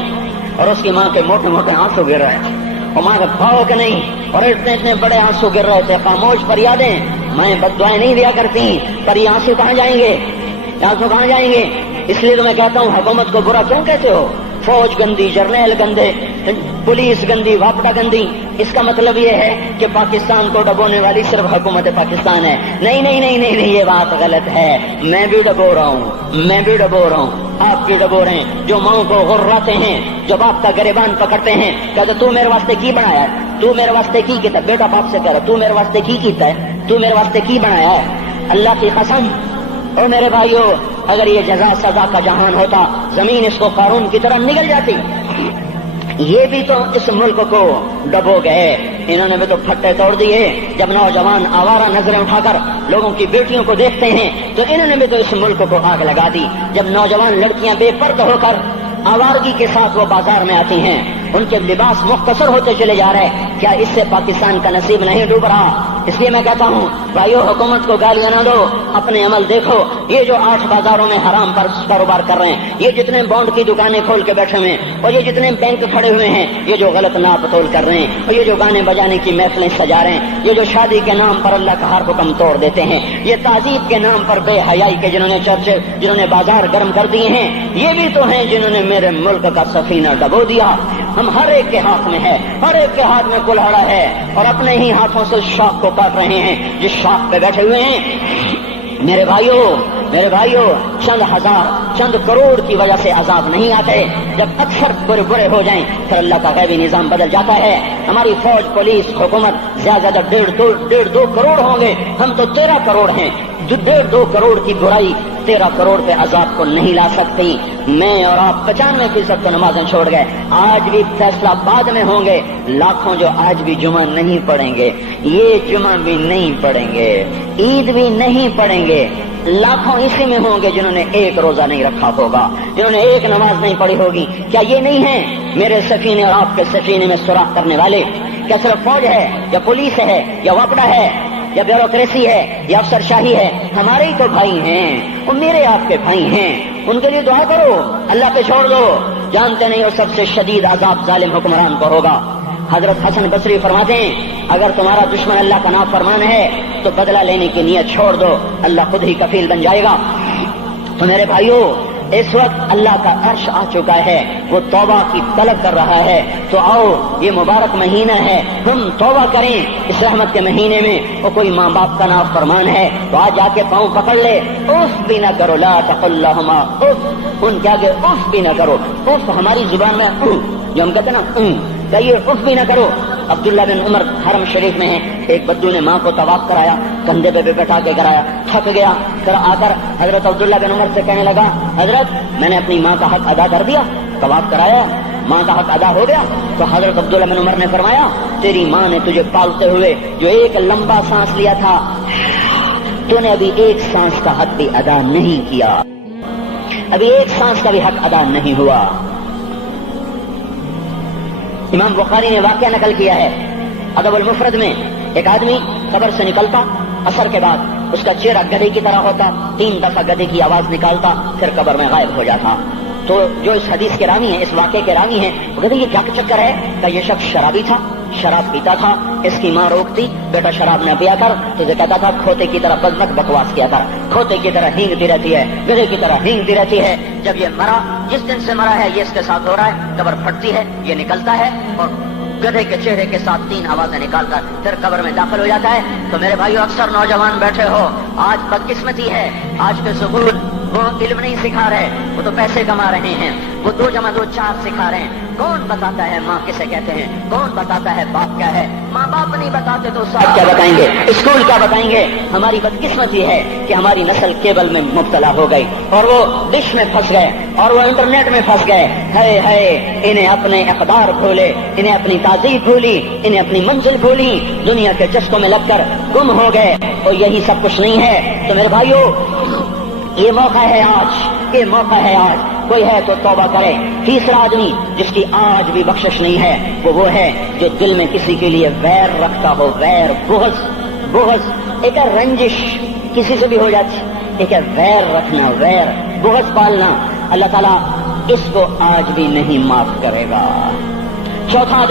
اور اس کی ماں کے موٹے موٹے آنسو گر رہے تھے، اور ماں کا بھوک نہیں، اور اتنے بڑے آنسو گر رہے تھے۔ خاموش فریادیں، میں بد دعائیں نہیں دیا کرتی، پر یہ آنسو کہاں جائیں گے، اس لیے تو میں کہتا ہوں حکومت کو برا کیوں کہتے ہو؟ فوج گندی، جرنیل گندے، پولیس گندی، واپڈا گندی، اس کا مطلب یہ ہے کہ پاکستان کو ڈبونے والی صرف حکومت پاکستان ہے. نہیں نہیں نہیں نہیں نہیں، یہ بات غلط ہے. میں بھی ڈبو رہا ہوں، میں بھی ڈبو رہا ہوں، آپ بھی ڈبو رہے ہیں. جو ماؤں کو غراتے ہیں، جو باپ کا گریبان پکڑتے ہیں، کہتے تو میرے واسطے کی بنایا ہے، تو میرے واسطے کی کیتا ہے. بیٹا باپ سے کہہ رہا تو میرے واسطے کی کیتا ہے، تو میرے واسطے کی بنایا ہے. اللہ کی قسم اور میرے بھائیوں، اگر یہ جزا سزا کا جہان ہوتا، زمین اس کو قارون کی طرح نگل جاتی. یہ بھی تو اس ملک کو ڈبو گئے، انہوں نے بھی تو پھٹے توڑ دیے. جب نوجوان آوارہ نظریں اٹھا کر لوگوں کی بیٹیوں کو دیکھتے ہیں تو انہوں نے بھی تو اس ملک کو آگ لگا دی. جب نوجوان لڑکیاں بے پردہ ہو کر آوارگی کے ساتھ وہ بازار میں آتی ہیں، ان کے لباس مختصر ہوتے چلے جا رہے، کیا اس سے پاکستان کا نصیب نہیں ڈوب رہا؟ اس لیے میں کہتا ہوں بھائیو، حکومت کو گالیاں نہ دو، اپنے عمل دیکھو. یہ جو 8 بازاروں میں حرام پر کاروبار کر رہے ہیں، یہ جتنے بانڈ کی دکانیں کھول کے بیٹھے ہوئے ہیں، اور یہ جتنے بینک کھڑے ہوئے ہیں، یہ جو غلط ناپ تول کر رہے ہیں، اور یہ جو گانے بجانے کی محفلیں سجا رہے ہیں، یہ جو شادی کے نام پر اللہ کا ہر حکم توڑ دیتے ہیں، یہ تعذیب کے نام پر بے حیائی کے جنہوں نے چرچے، جنہوں نے بازار گرم کر دیے ہیں، یہ بھی تو ہیں جنہوں نے میرے ملک کا سفینہ ڈبو دیا. ہم ہر ایک کے ہاتھ میں ہے، ہر ایک کے ہاتھ میں کلہاڑا ہے، اور اپنے ہی ہاتھوں سے شاخ کو کاٹ رہے ہیں جس شاخ پہ بیٹھے ہوئے ہیں. میرے بھائیوں، چند ہزار، چند کروڑ کی وجہ سے عذاب نہیں آتے. جب اکثر برے ہو جائیں پھر اللہ کا غیبی نظام بدل جاتا ہے. ہماری فوج، پولیس، حکومت زیادہ 1.5-2 کروڑ ہوں گے، ہم تو 13 کروڑ ہیں. 1.5-2 کروڑ کی برائی 13 کروڑ پہ عذاب کو نہیں لا سکتی. میں اور آپ 95% تو نمازیں چھوڑ گئے، آج بھی فیصلہ بعد میں ہوں گے. لاکھوں جو آج بھی جمعہ نہیں پڑھیں گے، یہ جمعہ بھی نہیں پڑھیں گے، عید بھی نہیں پڑھیں گے. لاکھوں اسی میں ہوں گے جنہوں نے ایک روزہ نہیں رکھا ہوگا، جنہوں نے ایک نماز نہیں پڑھی ہوگی. کیا یہ نہیں ہے میرے سفینے اور آپ کے سفینے میں سوراخ کرنے والے؟ کیا صرف فوج ہے یا پولیس ہے یا وپڈا ہے یا بیوروکریسی ہے یا افسر شاہی ہے؟ ہمارے ہی تو بھائی ہیں، وہ میرے آپ کے بھائی ہیں. ان کے لیے دعا کرو، اللہ پہ چھوڑ دو. جانتے نہیں وہ سب سے شدید عذاب ظالم حکمران کو ہوگا. حضرت حسن بصری فرماتے ہیں اگر تمہارا دشمن اللہ کا نافرمان ہے تو بدلہ لینے کی نیت چھوڑ دو، اللہ خود ہی کفیل بن جائے گا. تو میرے بھائیوں، اس وقت اللہ کا عرش آ چکا ہے، وہ توبہ کی طلب کر رہا ہے. تو آؤ، یہ مبارک مہینہ ہے، ہم توبہ کریں. اس رحمت کے مہینے میں وہ کوئی ماں باپ کا نافرمان ہے تو آج جا کے پاؤں پکڑ لے، اف بھی نہ کرو، لا تقل لہما اف، ان کے آگے اف بھی نہ کرو. اف ہماری زبان میں جو ہم کہتے ہیں نا، کہیے اف بھی نہ کرو. عبداللہ بن عمر حرم شریف میں ہیں، ایک بدو نے ماں کو طواف کرایا، کندھے پہ بٹھا کے کرایا، تھک گیا. پھر آ کر حضرت عبداللہ بن عمر سے کہنے لگا حضرت میں نے اپنی ماں کا حق ادا کر دیا، طواف کرایا، ماں کا حق ادا ہو گیا. تو حضرت عبداللہ بن عمر نے فرمایا تیری ماں نے تجھے پالتے ہوئے جو ایک لمبا سانس لیا تھا، تو نے ابھی ایک سانس کا حق بھی ادا نہیں کیا، ابھی ایک سانس کا بھی حق ادا نہیں ہوا. امام بخاری نے واقعہ نقل کیا ہے ادب المفرد میں، ایک آدمی قبر سے نکلتا، عصر کے بعد اس کا چہرہ گدھے کی طرح ہوتا، 3 دفعہ گدھے کی آواز نکالتا، پھر قبر میں غائب ہو جاتا. تو جو اس حدیث کے راوی ہیں، اس واقعے کے راوی ہیں، وہ کہتے ہیں یہ کیا چکر ہے؟ کہ یہ شخص شرابی تھا، شراب پیتا تھا، اس کی ماں روکتی بیٹا شراب نہ پیا کر، تو یہ کہتا تھا کھوتے کی طرح بدمت بکواس کیا کر، کھوتے کی طرح ہینگتی رہتی ہے، گدھے کی طرح ہینگتی رہتی ہے. جب یہ مرا، جس دن سے مرا ہے یہ اس کے ساتھ ہو رہا ہے، قبر پھٹتی ہے، یہ نکلتا ہے اور گدھے کے چہرے کے ساتھ 3 آوازیں نکال کر پھر قبر میں داخل ہو جاتا ہے. تو میرے بھائیو، اکثر نوجوان بیٹھے ہو، آج بدقسمتی ہے، آج کے سکول وہ علم نہیں سکھا رہے، وہ تو پیسے کما رہے ہیں، وہ 2 + 2 4 سکھا رہے ہیں. کون بتاتا ہے ماں کسے کہتے ہیں؟ کون بتاتا ہے باپ کیا ہے؟ ماں باپ نہیں بتاتے تو صاحب کیا بتائیں گے؟ اسکول کیا بتائیں گے؟ ہماری بدقسمتی ہے کہ ہماری نسل کیبل میں مبتلا ہو گئی اور وہ ڈش میں پھنس گئے اور وہ انٹرنیٹ میں پھنس گئے. ہے انہیں اپنے اقدار بھولے، انہیں اپنی تہذیب بھولی، انہیں اپنی منزل بھولی، دنیا کے چسکوں میں لگ کر گم ہو گئے. اور یہی سب کچھ نہیں ہے. تو میرے بھائیو، یہ موقع ہے آج، یہ موقع ہے آج. کوئی ہے تو توبہ کرے. تیسرا آدمی جس کی آج بھی بخشش نہیں ہے وہ ہے جو دل میں کسی کے لیے ویر رکھتا ہو، ویر، بغض. ایک ہے رنجش، کسی سے بھی ہو جاتی، ایک ہے ویر رکھنا، ویر، بغض پالنا. اللہ تعالیٰ اس کو آج بھی نہیں معاف کرے گا. چوتھا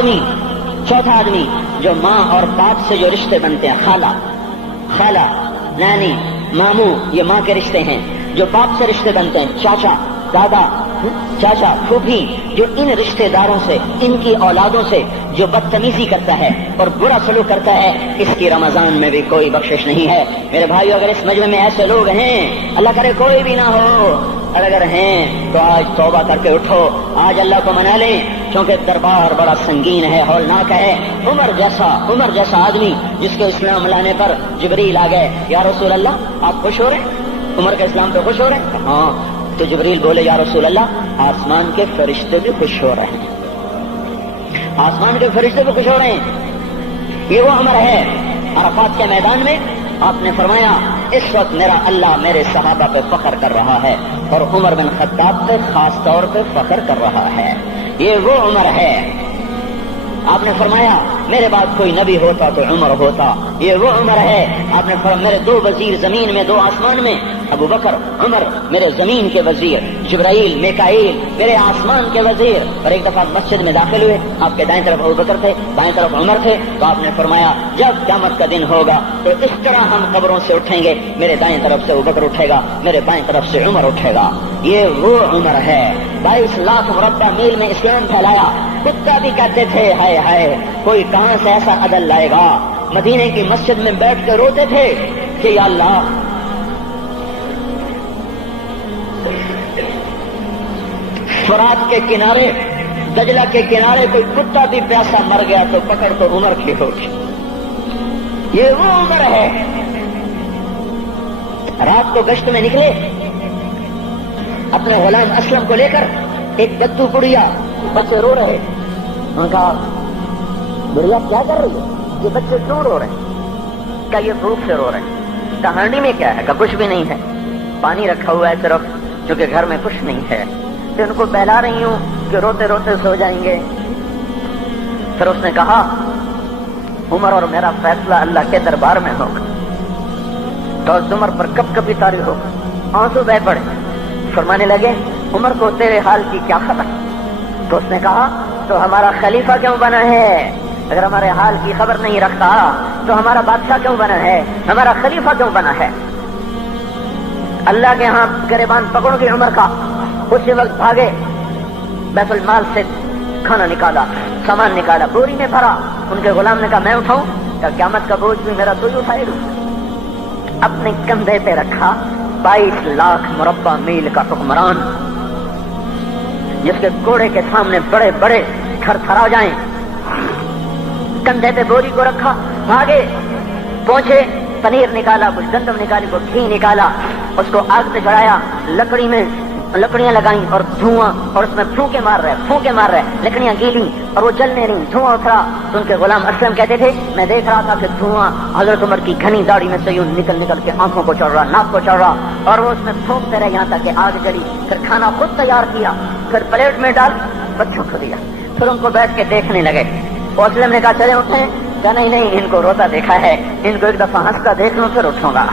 آدمی جو ماں اور باپ سے جو رشتے بنتے ہیں، خالہ، نانی، ماموں، یہ ماں کے رشتے ہیں. جو باپ سے رشتے بنتے ہیں، چاچا، دادا، چاچا پھوپھی جو ان رشتہ داروں سے، ان کی اولادوں سے جو بدتمیزی کرتا ہے اور برا سلوک کرتا ہے، اس کی رمضان میں بھی کوئی بخشش نہیں ہے۔ میرے بھائیو، اگر اس مجمع میں ایسے لوگ ہیں، اللہ کرے کوئی بھی نہ ہو، اور اگر ہیں تو آج توبہ کر کے اٹھو، آج اللہ کو منا لیں، کیونکہ دربار بڑا سنگین ہے، ہولناک ہے۔ عمر جیسا آدمی جس کے اسلام لانے پر جبریل آ گئے، یا رسول اللہ آپ خوش ہو رہے ہیں؟ عمر کے اسلام پہ خوش ہو رہے ہیں؟ ہاں۔ تو جبریل بولے، یا رسول اللہ آسمان کے فرشتے بھی خوش ہو رہے ہیں، آسمان کے فرشتے بھی خوش ہو رہے ہیں۔ یہ وہ عمر ہے۔ عرفات کے میدان میں آپ نے فرمایا، اس وقت میرا اللہ میرے صحابہ پہ فخر کر رہا ہے، اور عمر بن خطاب پہ خاص طور پہ فخر کر رہا ہے۔ یہ وہ عمر ہے۔ آپ نے فرمایا، میرے بعد کوئی نبی ہوتا تو عمر ہوتا۔ یہ وہ عمر ہے۔ آپ نے فرمایا، میرے دو وزیر زمین میں، دو آسمان میں، ابو بکر عمر میرے زمین کے وزیر، جبرائیل میکائیل میرے آسمان کے وزیر۔ اور ایک دفعہ مسجد میں داخل ہوئے، آپ کے دائیں طرف ابو بکر تھے، بائیں طرف عمر تھے، تو آپ نے فرمایا، جب قیامت کا دن ہوگا تو اس طرح ہم قبروں سے اٹھیں گے، میرے دائیں طرف سے ابو بکر اٹھے گا، میرے بائیں طرف سے عمر اٹھے گا۔ یہ وہ عمر ہے۔ 22 لاکھ مربع میل میں اسلام پھیلایا۔ کتا بھی کہتے تھے، ہائے ہائے کوئی کہاں سے ایسا عدل لائے گا۔ مدینے کی مسجد میں بیٹھ کے روتے تھے کہ یا اللہ، فرات کے کنارے، دجلہ کے کنارے کوئی کتا بھی پیاسا مر گیا تو پکڑ تو عمر کی ہوگی۔ یہ وہ عمر ہے۔ رات کو گشت میں نکلے اپنے غلام اسلم کو لے کر، ایک بدو بڑھیا، بچے رو رہے، انہوں نے کہا، بڑھیا کیا کر رہی ہے؟ یہ بچے کیوں رو رہے ہیں؟ کیا یہ بھوک سے رو رہے ہیں؟ کہانی میں کیا ہے؟ کہ کچھ بھی نہیں ہے، پانی رکھا ہوا ہے صرف، کیونکہ گھر میں کچھ نہیں ہے، تو ان کو بہلا رہی ہوں کہ روتے روتے سو جائیں گے۔ پھر اس نے کہا، عمر اور میرا فیصلہ اللہ کے دربار میں ہوگا، تو عمر پر کب کبھی طاری ہوگا۔ آنسو بہ پڑے، فرمانے لگے، عمر کو تیرے حال کی کیا خبر؟ تو اس نے کہا، تو ہمارا خلیفہ کیوں بنا ہے؟ اگر ہمارے حال کی خبر نہیں رکھتا تو ہمارا بادشاہ کیوں بنا ہے؟ ہمارا خلیفہ کیوں بنا ہے؟ اللہ کے ہاں گریبان پکڑ کے عمر کا، اسی وقت بھاگے، بیت المال سے کھانا نکالا، سامان نکالا، بوری میں بھرا۔ ان کے غلام نے کہا، میں اٹھاؤں؟ کہ قیامت کا بوجھ بھی میرا تو ہی اٹھائے گا۔ اپنے کندھے پہ رکھا 22 لاکھ مربع میل کا حکمران، جس کے گھوڑے کے سامنے بڑے بڑے تھر تھرا جائیں، کندھے پہ بوری کو رکھا، بھاگے، پہنچے، پنیر نکالا، کچھ گندم نکالی، کچھ گھی نکالا، اس کو آگ پہ چڑھایا، لکڑی میں لکڑیاں لگائیں اور دھواں، اور اس میں پھونکے مار رہے، لکڑیاں گیلی اور وہ جلنے رہی، دھواں اترا۔ تو ان کے غلام اسلم کہتے تھے، میں دیکھ رہا تھا کہ دھواں حضرت عمر کی گھنی داڑھی میں سے یوں نکل کے آنکھوں کو چڑھ رہا، ناک کو چڑھ رہا، اور وہ اس میں پھونکتے رہے یہاں تک کہ آگ جلی۔ پھر کھانا خود تیار کیا، پھر پلیٹ میں ڈال بچوں کو دیا، پھر ان کو بیٹھ کے دیکھنے لگے۔ اسلم نے کہا، چلے اٹھیں؟ کہا، نہیں، ان کو روتا دیکھا ہے، ان کو ایک دفعہ ہنستا دیکھ لوں پھر اٹھوں گا۔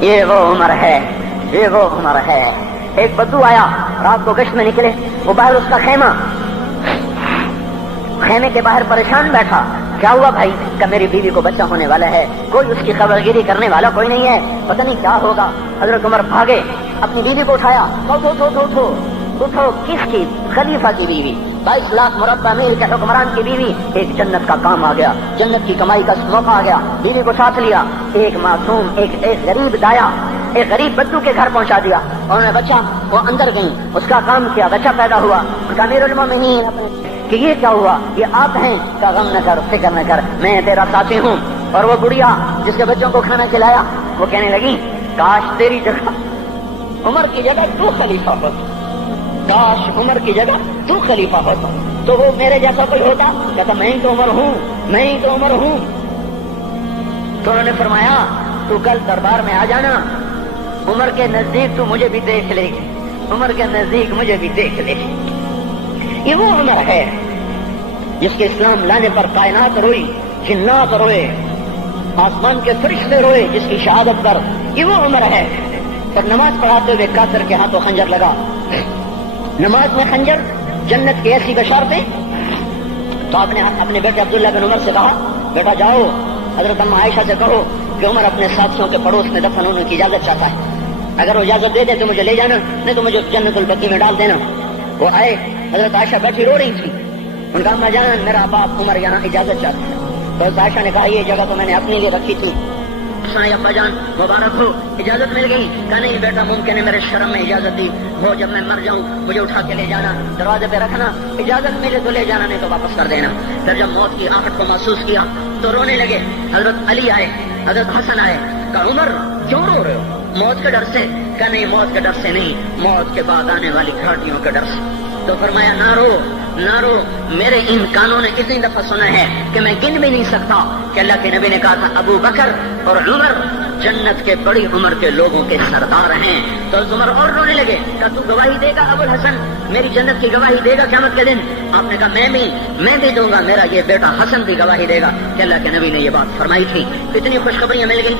یہ وہ عمر ہے، یہ وہ عمر ہے۔ ایک بدو آیا، رات کو گشت میں نکلے، وہ باہر اس کا خیمے کے باہر پریشان بیٹھا۔ کیا ہوا بھائی؟ کہ میری بیوی کو بچہ ہونے والا ہے، کوئی اس کی خبرگیری کرنے والا کوئی نہیں ہے، پتہ نہیں کیا ہوگا۔ حضرت عمر بھاگے، اپنی بیوی کو اٹھایا، اٹھو، کس کی؟ خلیفہ کی بیوی، 22 لاکھ مربع میل کے حکمران کی بیوی۔ ایک جنت کا کام آ گیا، جنت کی کمائی کا موقع آ گیا، بیوی کو ساتھ لیا، ایک معصوم، ایک غریب دایا، ایک غریب بدو کے گھر پہنچا دیا، انہوں نے بچہ، وہ اندر گئی، اس کا کام کیا، بچہ پیدا ہوا۔ ان کا امیر المومنین کہ یہ کیا ہوا؟ یہ آپ ہیں؟ کا غم نہ کر، فکر نہ کر، میں تیرا ساتھی ہوں۔ اور وہ بڑھیا جس کے بچوں کو کھانا کھلایا، وہ کہنے لگی، کاش تیری جگہ عمر کی جگہ تو خلیفہ ہوتا، کاش عمر کی جگہ تو خلیفہ ہوتا تو وہ میرے جیسا کوئی ہوتا۔ کہتا، میں ہی تو عمر ہوں۔ تو انہوں نے فرمایا، تو کل دربار میں آ جانا، عمر کے نزدیک تو مجھے بھی دیکھ لے گی، عمر کے نزدیک مجھے بھی دیکھ لے گی۔ یہ وہ عمر ہے جس کے اسلام لانے پر کائنات روئی، جنات روئے، آسمان کے فرشتے روئے جس کی شہادت پر۔ یہ وہ عمر ہے۔ اور نماز پڑھاتے ہوئے کافر کے ہاتھوں خنجر لگا، نماز میں خنجر، جنت کی ایسی بشارتیں۔ تو آپ نے اپنے بیٹے عبداللہ بن عمر سے کہا، بیٹا جاؤ حضرت اماں عائشہ سے کہو کہ عمر اپنے ساتھیوں کے پڑوس میں دفن ہونے کی اجازت چاہتا ہے، اگر وہ اجازت دے دے تو مجھے لے جانا، نہیں تو مجھے جنت البقیع میں ڈال دینا۔ وہ آئے، حضرت عائشہ بیٹھی رو رہی تھی، ان کا اما جان میرا باپ عمر یہاں اجازت چاہتا ہے. تو حضرت عائشہ نے کہا یہ جگہ تو میں نے اپنے لیے رکھی تھی. ابا جان مبارک ہو، اجازت مل گئی. کہا نہیں بیٹا ممکن ہے میرے شرم میں اجازت دی ہو، جب میں مر جاؤں مجھے اٹھا کے لے جانا، دروازے پہ رکھنا، اجازت ملے تو لے جانا نہیں تو واپس کر دینا. پھر جب موت کی آہٹ کو محسوس کیا تو رونے لگے. حضرت علی آئے، حضرت حسن آئے. کہا عمر کیوں رو رہے ہو؟ موت کے ڈر سے؟ کہا نہیں موت کے ڈر سے نہیں، موت کے بعد آنے والی گھاٹیوں کے ڈر سے. تو فرمایا نہ رو نہ رو، میرے ان کانوں نے اتنی دفعہ سنا ہے کہ میں گن بھی نہیں سکتا کہ اللہ کے نبی نے کہا تھا ابو بکر اور عمر جنت کے بڑی عمر کے لوگوں کے سردار ہیں. تو عمر اور رونے لگے. کہا تو گواہی دے گا ابو الحسن، میری جنت کی گواہی دے گا قیامت کے دن؟ آپ نے کہا میں بھی دوں گا، میرا یہ بیٹا حسن بھی گواہی دے گا کہ اللہ کے نبی نے یہ بات فرمائی تھی. اتنی خوشخبریاں مل گئی.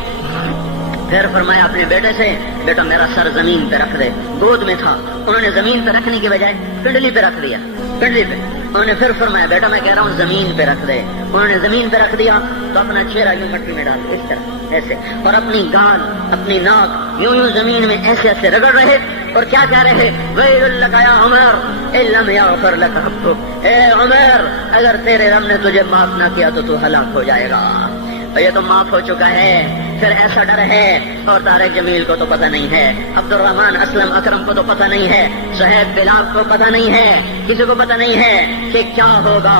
پھر فرمایا اپنے بیٹے سے بیٹا میرا سر زمین پہ رکھ دے. گود میں تھا، انہوں نے زمین پہ رکھنے کی بجائے پنڈلی پہ رکھ دیا، پنڈلی پہ. انہوں نے پھر فرمایا بیٹا میں کہہ رہا ہوں زمین پہ رکھ دے. انہوں نے زمین پہ رکھ دیا تو اپنا چہرہ یوں مٹی میں ڈال دیا اس طرح ایسے، اور اپنی گال اپنی ناک یوں زمین میں ایسے ایسے رگڑ رہے اور کیا کہہ رہے ویل لک یا عمر ان لم یغفر لک ربک، اے عمر اگر تیرے رب نے تجھے معاف نہ کیا تو ہلاک ہو جائے گا. یہ تو معاف ہو چکا ہے، پھر ایسا ڈر ہے. اور طارق جمیل کو تو پتہ نہیں ہے، عبد الرحمان اسلم اکرم کو تو پتہ نہیں ہے، صہیب بلال کو پتہ نہیں ہے، کسی کو پتہ نہیں ہے کہ کیا ہوگا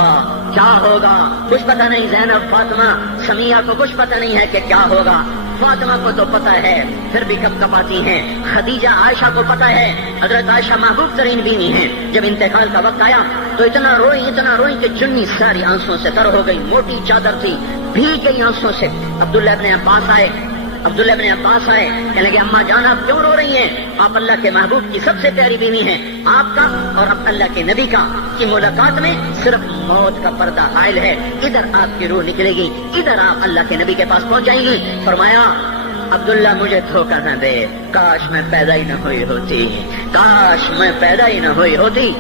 کیا ہوگا. کچھ پتہ نہیں. زینب فاطمہ سمیہ کو کچھ پتہ نہیں ہے کہ کیا ہوگا. فاطمہ کو تو پتہ ہے پھر بھی کب کب آتی ہیں. خدیجہ عائشہ کو پتہ ہے، حضرت عائشہ محبوب ترین بیوی ہیں. جب انتقال کا وقت آیا تو اتنا روئی کہ چنی ساری آنسوں سے تر ہو گئی. موٹی چادر تھی بھیگ گئی آنسوں سے. عبداللہ ابن عباس آئے کہنے لگے اماں جان آپ کیوں رو رہی ہیں؟ آپ اللہ کے محبوب کی سب سے پیاری بیوی ہیں. آپ کا اور اب اللہ کے نبی کا کی ملاقات میں صرف موت کا پردہ حائل ہے. ادھر آپ کی روح نکلے گی، ادھر آپ اللہ کے نبی کے پاس پہنچ جائیں گی. فرمایا عبداللہ مجھے دھوکہ نہ دے، کاش میں پیدا ہی نہ ہوئی ہوتی، کاش میں پیدا ہی نہ ہوئی ہوتی.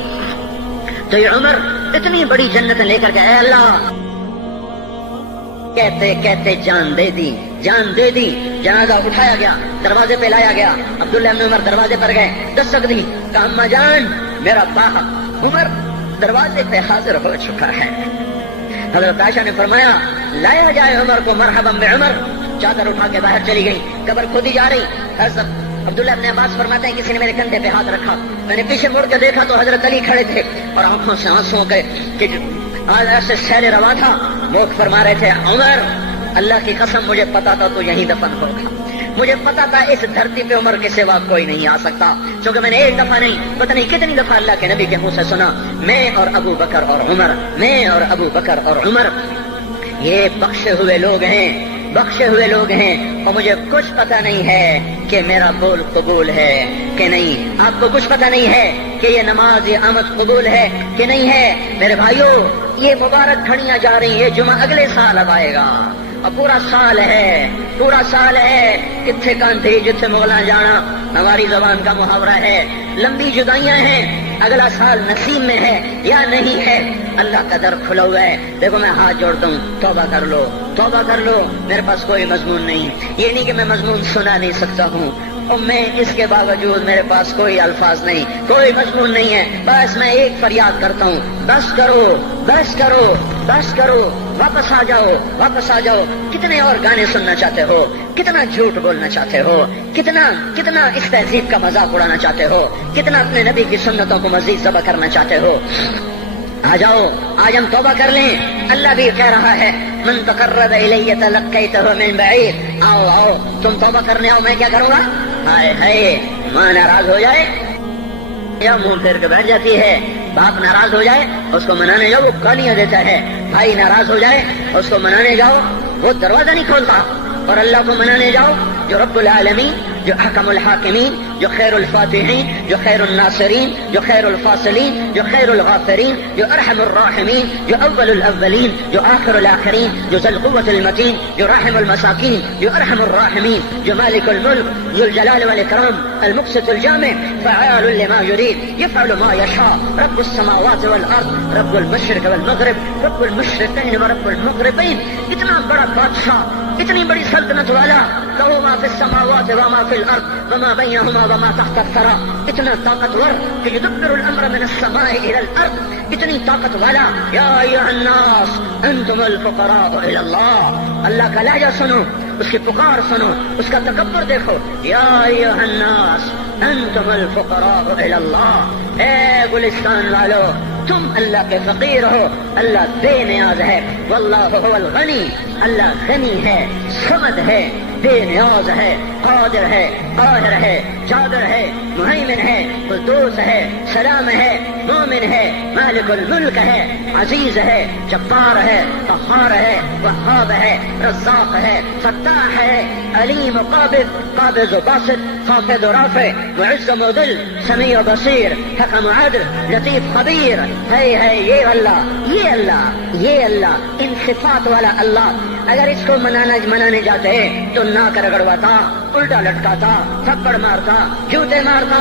تو یہ عمر اتنی بڑی جنت لے کر کے اے اللہ کہتے کہتے جان دے دی. جنازہ اٹھایا گیا، دروازے پہ لایا گیا. عبداللہ ابن عمر دروازے پر گئے، دستک دی. کہا اماں جان میرا باپ عمر دروازے پہ حاضر ہو چکا ہے. حضرت عائشہ نے فرمایا لایا جائے عمر کو. مرحبا بعمر. چادر اٹھا کے باہر چلی گئی، قبر کھودی جا رہی. عبداللہ ابن عباس فرماتے ہیں کسی نے میرے کندھے پہ ہاتھ رکھا، میں نے پیچھے مڑ کے دیکھا تو حضرت علی کھڑے تھے اور آنکھوں سے آنسوں کے ایسے سیل روا تھا. وہ فرما رہے تھے عمر اللہ کی قسم مجھے پتا تھا تو یہیں دفن ہوگا، مجھے پتا تھا اس دھرتی پہ عمر کے سوا کوئی نہیں آ سکتا. کیونکہ میں نے ایک دفعہ نہیں پتہ نہیں کتنی دفعہ اللہ کے نبی کے منہ سے سنا میں اور ابو بکر اور عمر، میں اور ابو بکر اور عمر یہ بخشے ہوئے لوگ ہیں اور مجھے کچھ پتہ نہیں ہے کہ میرا بول قبول ہے کہ نہیں. آپ کو کچھ پتہ نہیں ہے کہ یہ نماز یہ آمد قبول ہے کہ نہیں ہے. میرے بھائیوں یہ مبارک گھڑیاں جا رہی ہیں، جمعہ اگلے سال اب آئے گا اور پورا سال ہے کتنے کانٹھی جتنے مولا جانا ہماری زبان کا محاورہ ہے. لمبی جدائیاں ہیں، اگلا سال نصیب میں ہے یا نہیں ہے. اللہ کا در کھلا ہوا ہے. دیکھو میں ہاتھ جوڑتا ہوں، توبہ کر لو. میرے پاس کوئی مضمون نہیں، یہ نہیں کہ میں مضمون سنا نہیں سکتا ہوں اور میں اس کے باوجود میرے پاس کوئی الفاظ نہیں، کوئی مضمون نہیں ہے. بس میں ایک فریاد کرتا ہوں بس کرو واپس آ جاؤ. کتنے اور گانے سننا چاہتے ہو، کتنا جھوٹ بولنا چاہتے ہو، کتنا اس تہذیب کا مذاق اڑانا چاہتے ہو، کتنا اپنے نبی کی سنتوں کو مزید ذبح کرنا چاہتے ہو. آ جاؤ آج ہم توبہ کر لیں. اللہ بھی کہہ رہا ہے من تقرب الی تلقیتہ من بعید. آؤ تم توبہ کرنے آؤ، میں کیا کروں گا. ہائے ماں ناراض ہو جائے یا منہ پھیر کے بیٹھ جاتی ہے، باپ ناراض ہو جائے اس کو منانے جاؤ وہ گالیاں دیتا ہے، بھائی ناراض ہو جائے اس کو منانے جاؤ وہ دروازہ نہیں کھولتا. اور اللہ کو منانے جاؤ جو رب العالمین، جو احکم الحاکمین، جو خیر الفاتحین، جو خیر الناصرین، جو خیر الفاصلین، جو خیر الغافرین، جو ارحم الراحمین، جو اول الاولین، جو آخر الاخرین، جو ذو القوة المتین، جو راحم المساکین، جو ارحم الراحمین، جو مالک الملک، ذو الجلال والاکرام، المقسط الجامع، فعال لما يريد، يفعل ما يشاء، رب السماوات والارض، رب المشرق والمغرب، رب المشرقین ورب المغربین. اتنا بڑا بادشاہ، اتنی بڑی سلطنت والا، لہو ما فی السماوات وما فی الارض وما بینہما وما تحت الثری، اتنا طاقتور کہ یدبر الامر من السماء الى الارض، اتنی طاقت والا. یا ایھا الناس انتم الفقراء الی اللہ. اللہ کا لہجہ سنو، اس کی پکار سنو، اس کا تکبر دیکھو. یا ایھا الناس انتم الفقراء الی اللہ. اے گلستان والو، تم اللہ کے فقیر ہو، اللہ بے نیاز ہے. واللہ هو الغنی، اللہ غنی ہے، صمد ہے، بے نیاز ہے، قادر ہے، قاہر ہے، جابر ہے، مہیمن ہے، قدوس ہے، سلام ہے، مومن ہے، مالک الملک ہے، عزیز ہے، جبار ہے، قہار ہے، وہاب ہے، رزاق ہے، فتاح ہے، علیم و قابض و باسط، خافض و رافع، معز و مذل، سمیع و بصیر، حکم و عدل، لطیف خبیر. ہے یہ اللہ، یہ اللہ، یہ اللہ، ان صفات والا اللہ. اگر اس کو منانے جاتے تو ناک رگڑواتا، الٹا لٹکاتا، تھپڑ مارتا، جوتے مارتا،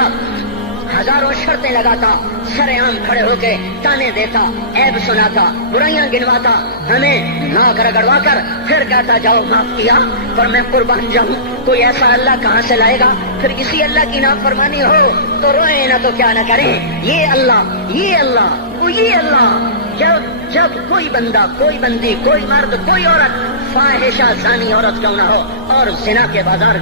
ہزاروں شرطیں لگاتا، سر عام کھڑے ہو کے تانے دیتا، عیب سناتا، برائیاں گنواتا، ہمیں ناک رگڑوا کر پھر کہتا جاؤ معاف کیا پر میں قربان جاؤں. کوئی ایسا اللہ کہاں سے لائے گا؟ پھر کسی اللہ کی نافرمانی ہو تو روئیں نہ تو کیا نہ کریں. یہ اللہ، یہ اللہ، یہ اللہ. جب کوئی بندہ، کوئی بندی، کوئی مرد، کوئی عورت فاحشہ زانی عورت کیوں نہ ہو، اور زنا کے بازار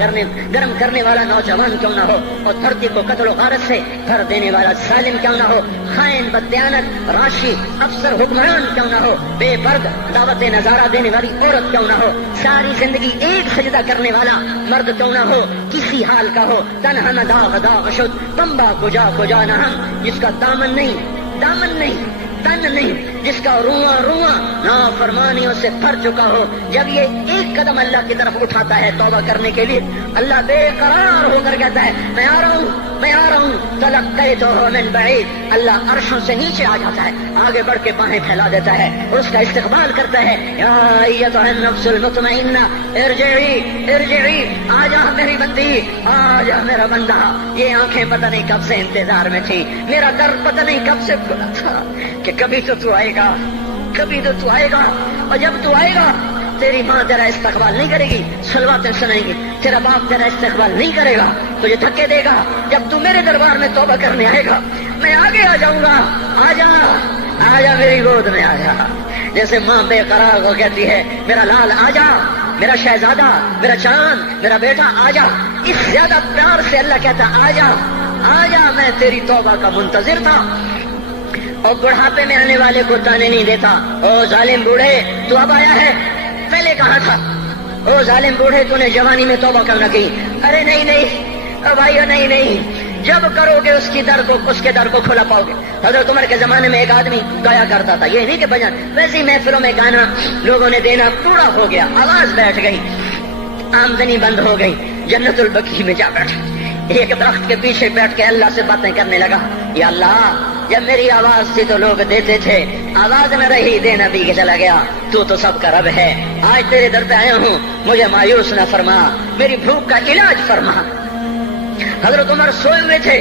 گرم کرنے والا نوجوان کیوں نہ ہو، اور دھرتی کو قتل و غارت سے بھر دینے والا ظالم کیوں نہ ہو، خائن، بددیانت، راشی، افسر، حکمران کیوں نہ ہو، بے پرد دعوت نظارہ دینے والی عورت کیوں نہ ہو، ساری زندگی ایک سجدہ کرنے والا مرد کیوں نہ ہو، کسی حال کا ہو، تنہا نہ داغ داغ شد تمبا کجا نہ ہم، جس کا دامن نہیں، تن نہیں، جس کا رواں نافرمانیوں سے بھر چکا ہو. جب یہ ایک قدم اللہ کی طرف اٹھاتا ہے توبہ کرنے کے لیے، اللہ بے قرار ہو کر کہتا ہے میں آ رہا ہوں. تلقیتہ من بعید، اللہ عرشوں سے نیچے آ جاتا ہے، آگے بڑھ کے باہیں پھیلا دیتا ہے، اس کا استقبال کرتا ہے. یا ایتھا النفس المطمئنہ ارجعی، آ جا میری بندی، آ جا میرا بندہ. یہ آنکھیں پتہ نہیں کب سے انتظار میں تھی، میرا در پتہ نہیں کب سے کھلا تھا کہ کبھی تو آئے گا، کبھی تو آئے گا. اور جب تو آئے گا تیری ماں تیرا استقبال نہیں کرے گی، صلواتیں سنائیں گی، تیرا باپ تیرا استقبال نہیں کرے گا، تجھے دھکے دے گا. جب تو میرے دربار میں توبہ کرنے آئے گا میں آگے آ جاؤں گا. آ جا میری گود میں آ جا. جیسے ماں بے قرار کو کہتی ہے میرا لال آ جا، میرا شہزادہ، میرا چاند، میرا بیٹا آ جا، اس زیادہ پیار سے اللہ کہتا آ جا، میں تیری توبہ کا منتظر تھا. اور بڑھاپے میں آنے والے کو تانے نہیں دیتا. او ظالم بوڑھے تو اب آیا ہے، پہلے کہا تھا. او ظالم بوڑھے تو نے جوانی میں توبہ کرنا کی. ارے نہیں بھائیو، نہیں، جب کرو گے اس کے در کو کھلا پاؤ گے. حضرت عمر کے زمانے میں ایک آدمی گایا کرتا تھا، یہ نہیں کہ بجن، ویسے محفلوں میں گانا لوگوں نے دینا پورا ہو گیا، آواز بیٹھ گئی، آمدنی بند ہو گئی. جنت البقیع میں جا بیٹھا، ایک درخت کے پیچھے بیٹھ کے اللہ سے باتیں کرنے لگا. یا اللہ، جب میری آواز تھی تو لوگ دیتے تھے، آواز نہ رہی دینا بھی کے چلا گیا. تو سب کا رب ہے، آج تیرے در پہ آیا ہوں، مجھے مایوس نہ فرما، میری بھوک کا علاج فرما. حضرت عمر سوئے ہوئے تھے،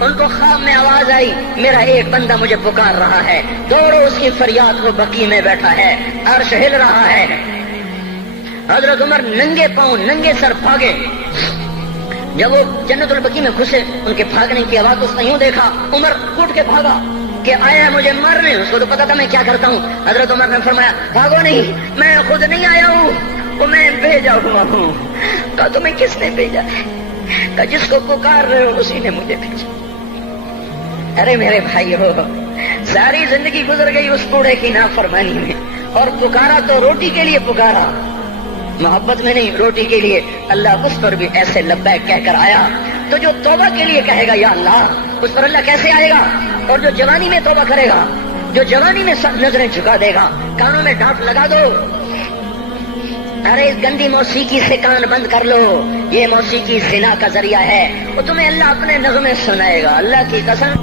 ان کو خواب میں آواز آئی میرا ایک بندہ مجھے پکار رہا ہے. دوڑو اس کی فریاد، وہ بقیع میں بیٹھا ہے، عرش ہل رہا ہے. حضرت عمر ننگے پاؤں ننگے سر بھاگے. جب وہ جنت البقیع میں گھسے ان کے بھاگنے کی آواز اس نے یوں دیکھا، عمر اٹھ کے بھاگا کہ آیا ہے مجھے مارنے. اس کو تو پتا تھا میں کیا کرتا ہوں. حضرت عمر نے فرمایا بھاگو نہیں، میں خود نہیں آیا ہوں، وہ میں بھیجا ہوا ہوں. کہا تمہیں کس نے بھیجا ہے؟ کہا جس کو پکار رہے ہو اسی نے مجھے بھیجا. ارے میرے بھائی ہو، ساری زندگی گزر گئی اس بوڑھے کی نافرمانی میں، اور پکارا تو روٹی کے لیے پکارا، محبت میں نہیں، روٹی کے لیے. اللہ اس پر بھی ایسے لبیک کہہ کر آیا. تو جو توبہ کے لیے کہے گا یا اللہ، اس پر اللہ کیسے آئے گا؟ اور جو جوانی میں توبہ کرے گا، جو جوانی میں سب نظریں جھکا دے گا، کانوں میں ڈانٹ لگا دو، ارے اس گندی موسیقی سے کان بند کر لو، یہ موسیقی زنا کا ذریعہ ہے، وہ تمہیں اللہ اپنے نغمے سنائے گا. اللہ کی قسم،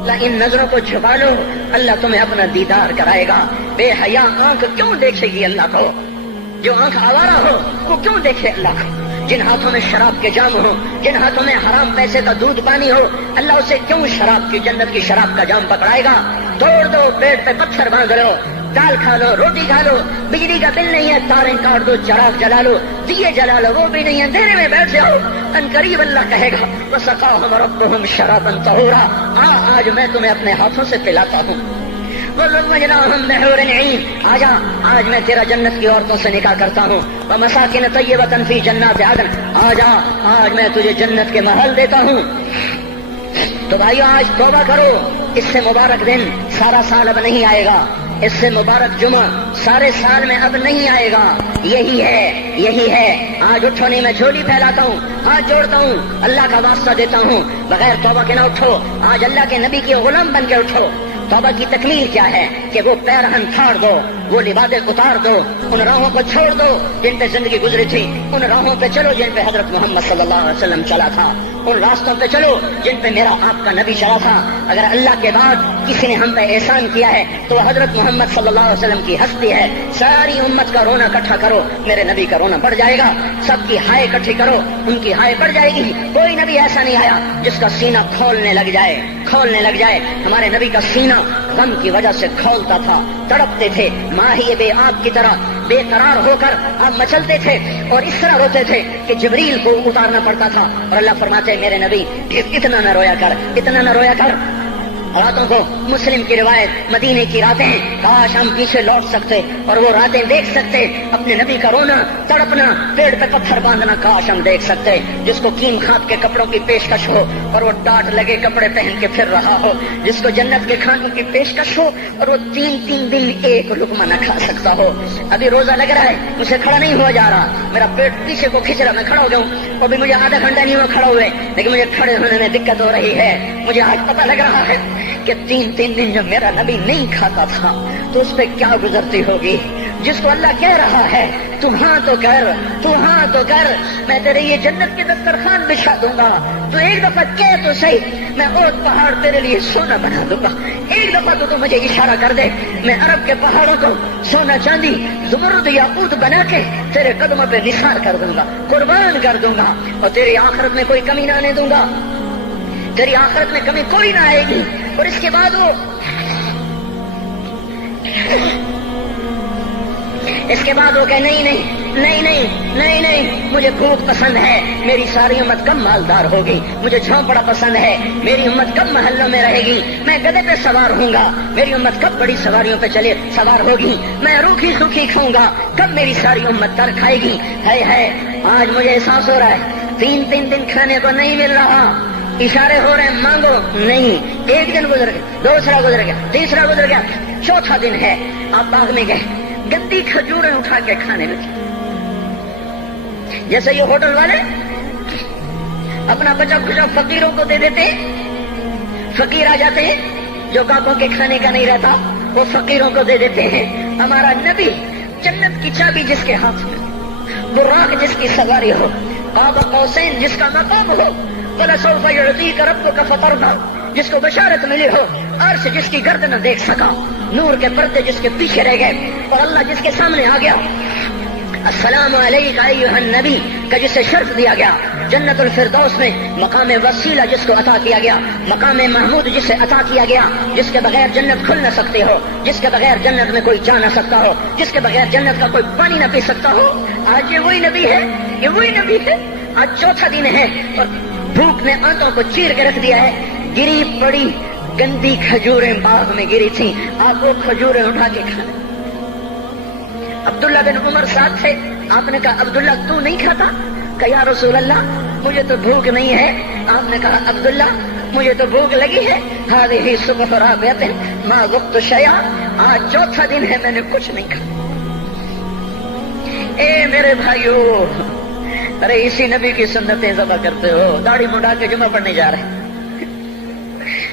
اللہ ان نظروں کو چھپا لو، اللہ تمہیں اپنا دیدار کرائے گا. بے حیا آنکھ کیوں دیکھے گی اللہ کو؟ جو آنکھ آوارہ ہو وہ کیوں دیکھے اللہ کو؟ جن ہاتھوں میں شراب کے جام ہو، جن ہاتھوں میں حرام پیسے کا دودھ پانی ہو، اللہ اسے کیوں شراب کی، جنت کی شراب کا جام پکڑائے گا؟ توڑ دو، پیٹ پہ پتھر باندھ لو، دال کھا لو، روٹی کھا لو، بجلی کا بل نہیں ہے تاریں کاٹ دو، چراغ جلا لو، دیے جلا لو، وہ بھی نہیں ہے، اندھیرے میں بیٹھ جاؤ، ان قریب اللہ کہے گا وسقاہم ربہم شرابا طہورا، آج میں تمہیں اپنے ہاتھوں سے پلاتا ہوں، وزوجناہم بحور عین، آجا آج میں تیرا جنت کی عورتوں سے نکاح کرتا ہوں، ومساکن طیبۃ فی جنات عدن، آجا آج میں تجھے جنت کے محل دیتا ہوں۔ تو بھائیو آج توبہ کرو، اس سے مبارک دن سارا سال اب نہیں آئے گا، اس سے مبارک جمعہ سارے سال میں اب نہیں آئے گا، یہی ہے آج اٹھو نہیں میں جھولی پھیلاتا ہوں، ہاتھ جوڑتا ہوں، اللہ کا واسطہ دیتا ہوں، بغیر توبہ کے نہ اٹھو، آج اللہ کے نبی کے غلام بن کے اٹھو۔ توبہ کی تکمیل کیا ہے کہ وہ پیرہن پھاڑ دو، وہ لبادیں اتار دو، ان راہوں کو چھوڑ دو جن پہ زندگی گزری تھی، ان راہوں پہ چلو جن پہ حضرت محمد صلی اللہ علیہ وسلم چلا تھا، ان راستوں پہ چلو جن پہ میرا آپ کا نبی چلا تھا۔ اگر اللہ کے بعد کسی نے ہم پہ احسان کیا ہے تو حضرت محمد صلی اللہ علیہ وسلم کی ہستی ہے، ساری امت کا رونا اکٹھا کرو، میرے نبی کا رونا بڑھ جائے گا، سب کی ہائے اکٹھی کرو، ان کی ہائے بڑھ جائے گی۔ کوئی نبی ایسا نہیں آیا جس کا سینہ کھولنے لگ جائے۔ ہمارے نبی کا سینہ غم کی وجہ سے کھولتا تھا، تڑپتے تھے، ماہی بے آب کی طرح بے قرار ہو کر آپ مچلتے تھے اور اس طرح روتے تھے کہ جبریل کو اتارنا پڑتا تھا، اور اللہ فرماتے میرے نبی اتنا نہ رویا کر۔ راتوں کو مسلم کی روایت مدینے کی راتیں، کاش ہم پیچھے لوٹ سکتے اور وہ راتیں دیکھ سکتے، اپنے نبی کا رونا تڑپنا، پیڑ پہ پتھر باندھنا کاش ہم دیکھ سکتے، جس کو کیم خات کے کپڑوں کی پیشکش ہو اور وہ ڈاٹ لگے کپڑے پہن کے پھر رہا ہو، جس کو جنت کے کھانوں کی پیشکش ہو اور وہ تین دن ایک لقمہ نہ کھا سکتا ہو۔ ابھی روزہ لگ رہا ہے، مجھے کھڑا نہیں ہوا جا رہا، میرا پیٹ پیچھے کو کھینچ رہا، میں کھڑا ہو گیا ہوں، ابھی مجھے آدھا گھنٹہ نہیں ہوا کھڑا ہوئے، لیکن مجھے کھڑے ہونے میں دقت ہو رہی ہے۔ مجھے آج پتہ لگ رہا ہے کہ تین دن جب میرا نبی نہیں کھاتا تھا تو اس پہ کیا گزرتی ہوگی، جس کو اللہ کہہ رہا ہے تو ہاں تو کر، میں تیرے یہ جنت کے دسترخوان بچھا دوں گا، تو ایک دفعہ کہہ تو صحیح، میں اوت پہاڑ تیرے لیے سونا بنا دوں گا، ایک دفعہ تو مجھے اشارہ کر دے، میں عرب کے پہاڑوں کو سونا چاندی زمرد یاقوت بنا کے تیرے قدموں پہ نثار کر دوں گا، قربان کر دوں گا، اور تیری آخرت میں کوئی کمی نہ آنے دوں گا، تیری آخرت میں کمی کوئی نہ آئے گی۔ اور اس کے بعد وہ کہ نہیں، مجھے بھوک پسند ہے، میری ساری امت کم مالدار ہوگی، مجھے جھونپڑا پسند ہے، میری امت کم محلوں میں رہے گی، میں گدھے پہ سوار ہوں گا، میری امت کب بڑی سواریوں پہ سوار ہوگی، میں روکھی سوکھی کھاؤں گا، کب میری ساری امت تر کھائے گی۔ ہے آج مجھے احساس ہو رہا ہے تین دن کھانے کو نہیں مل رہا، اشارے ہو رہے ہیں مانگو نہیں، ایک دن گزر گیا، دوسرا گزر گیا، تیسرا گزر گیا، چوتھا دن ہے، آپ باغ میں گئے، گندی کھجوریں اٹھا کے کھانے لگے، جیسے یہ ہوٹل والے اپنا بچا کھچا فقیروں کو دے دیتے، فقیر آ جاتے ہیں جو گاہکوں کے کھانے کا نہیں رہتا وہ فقیروں کو دے دیتے ہیں۔ ہمارا نبی جنت کی چابی جس کے ہاتھ میں، براق جس کی سواری ہو، قاب قوسین جس کا مقام ہو، وَلَسَوْفَ يُعْطِيكَ رَبُّكَ فَتَرْضَىٰ جس کو بشارت ملی ہو، عرش جس کی گرد نہ دیکھ سکا، نور کے پردے جس کے پیچھے رہ گئے اور اللہ جس کے سامنے آ گیا، السلام علیک ایھا النبی کا جسے شرف دیا گیا، جنت الفردوس میں مقام وسیلہ جس کو عطا کیا گیا، مقام محمود جسے عطا کیا گیا، جس کے بغیر جنت کھل نہ سکتے ہو، جس کے بغیر جنت میں کوئی جا نہ سکتا ہو، جس کے بغیر جنت کا کوئی پانی نہ پی سکتا ہو، آج یہ وہی نبی ہے، آج چوتھا دن ہے اور بھوک نے آنتوں کو چیر کے رکھ دیا ہے، گری پڑی گندی کھجوریں باغ میں گری تھی، آپ وہ کھجوریں اٹھا کے کھانے۔ عبداللہ بن عمر ساتھ تھے، آپ نے کہا عبداللہ تو نہیں کھاتا؟ کہ یا رسول اللہ مجھے تو بھوک نہیں ہے۔ آپ نے کہا عبداللہ مجھے تو بھوک لگی ہے، ہذہ صبح رابعۃ ما ذقت شیئا، آج چوتھا دن ہے میں نے کچھ نہیں کھایا۔ اے میرے بھائیو، ارے اسی نبی کی سنتیں ذبح کرتے ہو، داڑھی منڈا کے جمعہ پڑھنے جا رہے ہیں،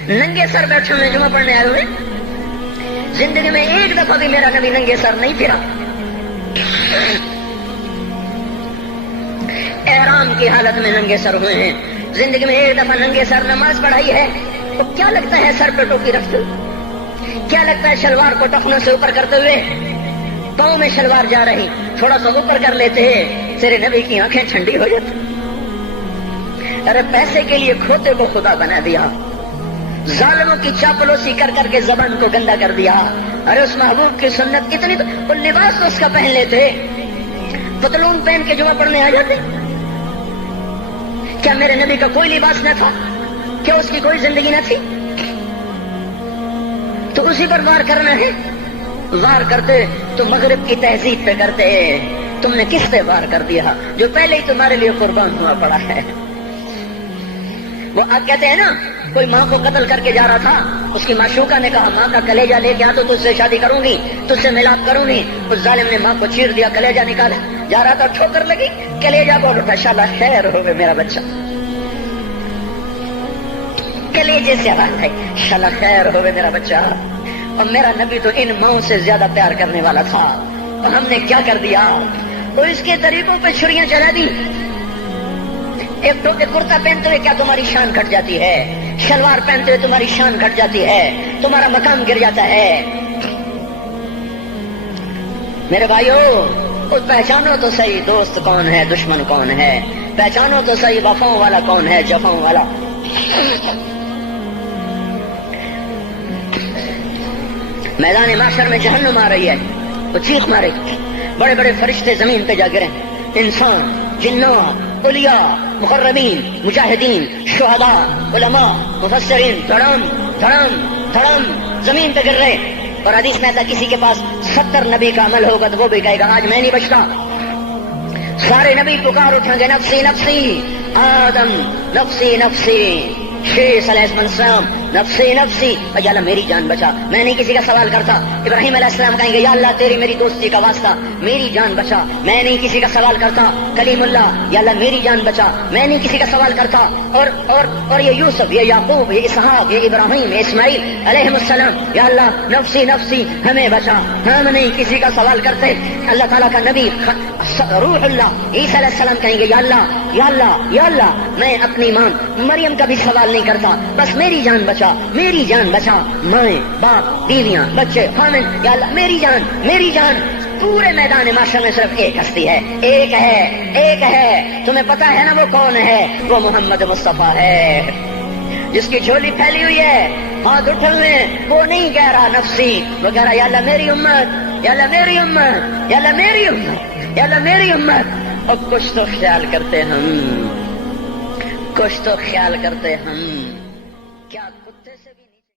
ننگے سر بیٹھے ہوئے جمعہ پڑھنے آئے ہوئے، زندگی میں ایک دفعہ بھی میرا نبی ننگے سر نہیں پھرا، احرام کی حالت میں ننگے سر ہوئے ہیں، زندگی میں ایک دفعہ ننگے سر نماز پڑھائی ہے، تو کیا لگتا ہے سر پہ ٹوپی رکھتے، کیا لگتا ہے شلوار کو ٹخنوں سے اوپر کرتے ہوئے، پاؤں میں شلوار جا رہی، تھوڑا سا اوپر کر لیتے ہیں، تیرے نبی کی آنکھیں ٹھنڈی ہو جاتی۔ ارے پیسے کے لیے کھوتے کو خدا بنا دیا، ظالموں کی چاپلوسی کر کر کے زبان کو گندا کر دیا. ارے اس محبوب کی سنت اتنی تو وہ لباس تو اس کا پہن لیتے, پتلون پہن کے جمعہ پڑھنے آ جاتے. کیا میرے نبی کا کوئی لباس نہ تھا؟ کیا اس کی کوئی زندگی نہ تھی؟ تو اسی پر وار کرنا ہے. وار کرتے تو مغرب کی تہذیب پہ کرتے. تم نے کس پہ وار کر دیا جو پہلے ہی تمہارے لیے قربان ہوا پڑا ہے؟ وہ آپ کہتے ہیں نا, کوئی ماں کو قتل کر کے جا رہا تھا, اس کی معشوقہ نے کہا ماں کا کلیجہ لے کے آ تو تجھ سے شادی کروں گی, تجھ سے ملاپ کروں گی. اس ظالم نے ماں کو چیر دیا, کلیجہ نکالا, جا رہا تھا ٹھوکر لگی, کلیجہ بول اٹھا, شالا خیر ہو گئے میرا بچہ. کلیجے سے بات ہے, شالا خیر ہو گئے میرا بچہ. اور میرا نبی تو ان ماؤں سے زیادہ پیار کرنے والا تھا, اور ہم نے کیا کر دیا؟ تو اس کے طریقوں پہ چھریاں چلا دی. ایک کرتا پہنتے ہوئے کیا تمہاری شان گھٹ جاتی ہے؟ شلوار پہنتے ہوئے تمہاری شان گھٹ جاتی ہے, تمہارا مقام گر جاتا ہے. میرے بھائیو, پہچانو تو صحیح دوست کون ہے, دشمن کون ہے. پہچانو تو صحیح وفاؤں والا کون ہے, جفاؤں والا. میدان معاشر میں جہنم آ رہی ہے, وہ چیخ مارے, بڑے بڑے فرشتے زمین پہ جا گرے, انسان, جنات, اولیاء, مقربین, مجاہدین, شہداء, علماء, مفسرین, دھڑم دھڑم دھڑم زمین پہ گر رہے. اور حدیث میں آتا کسی کے پاس 70 نبی کا عمل ہوگا تو وہ بھی کہے گا آج میں نہیں بچتا. سارے نبی پکار اٹھیں گے نفسی نفسی, آدم نفسی نفسی, شیخ علیہ السلام نفسی نفسی, یا اللہ میری جان بچا, میں نہیں کسی کا سوال کرتا. ابراہیم علیہ السلام کہیں گے یا اللہ تیری میری دوستی کا واسطہ میری جان بچا, میں نہیں کسی کا سوال کرتا. کلیم اللہ, یا اللہ میری جان بچا, میں نہیں کسی کا سوال کرتا. اور یہ یوسف, یہ یعقوب, یہ اسحاق, یہ ابراہیم, یہ اسماعیل علیہ السلام, یا اللہ نفسی نفسی ہمیں بچا, ہم نہیں کسی کا سوال کرتے. اللہ تعالیٰ کا نبی روح اللہ عیسیٰ علیہ السلام کہیں گے یا اللہ یا اللہ یا اللہ, میں اپنی ماں مریم کا بھی سوال نہیں کرتا, بس میری جان بچا, میری جان بچا. مائیں, باپ, بیویاں, بچے, خامن, یا اللہ میری جان میری جان. پورے میدان معاشر میں صرف ایک ہستی ہے, ایک ہے, ایک ہے. تمہیں پتا ہے نا وہ کون ہے؟ وہ محمد مصطفیٰ ہے, جس کی جھولی پھیلی ہوئی ہے, ہاتھ اٹھے ہوئے. وہ نہیں کہہ رہا نفسی, وہ کہہ رہا یا اللہ میری امت, یا اللہ میری امت, یا اللہ میری امت, یا اللہ میری امت. اور کچھ تو خیال کرتے ہم, کچھ تو خیال کرتے ہم.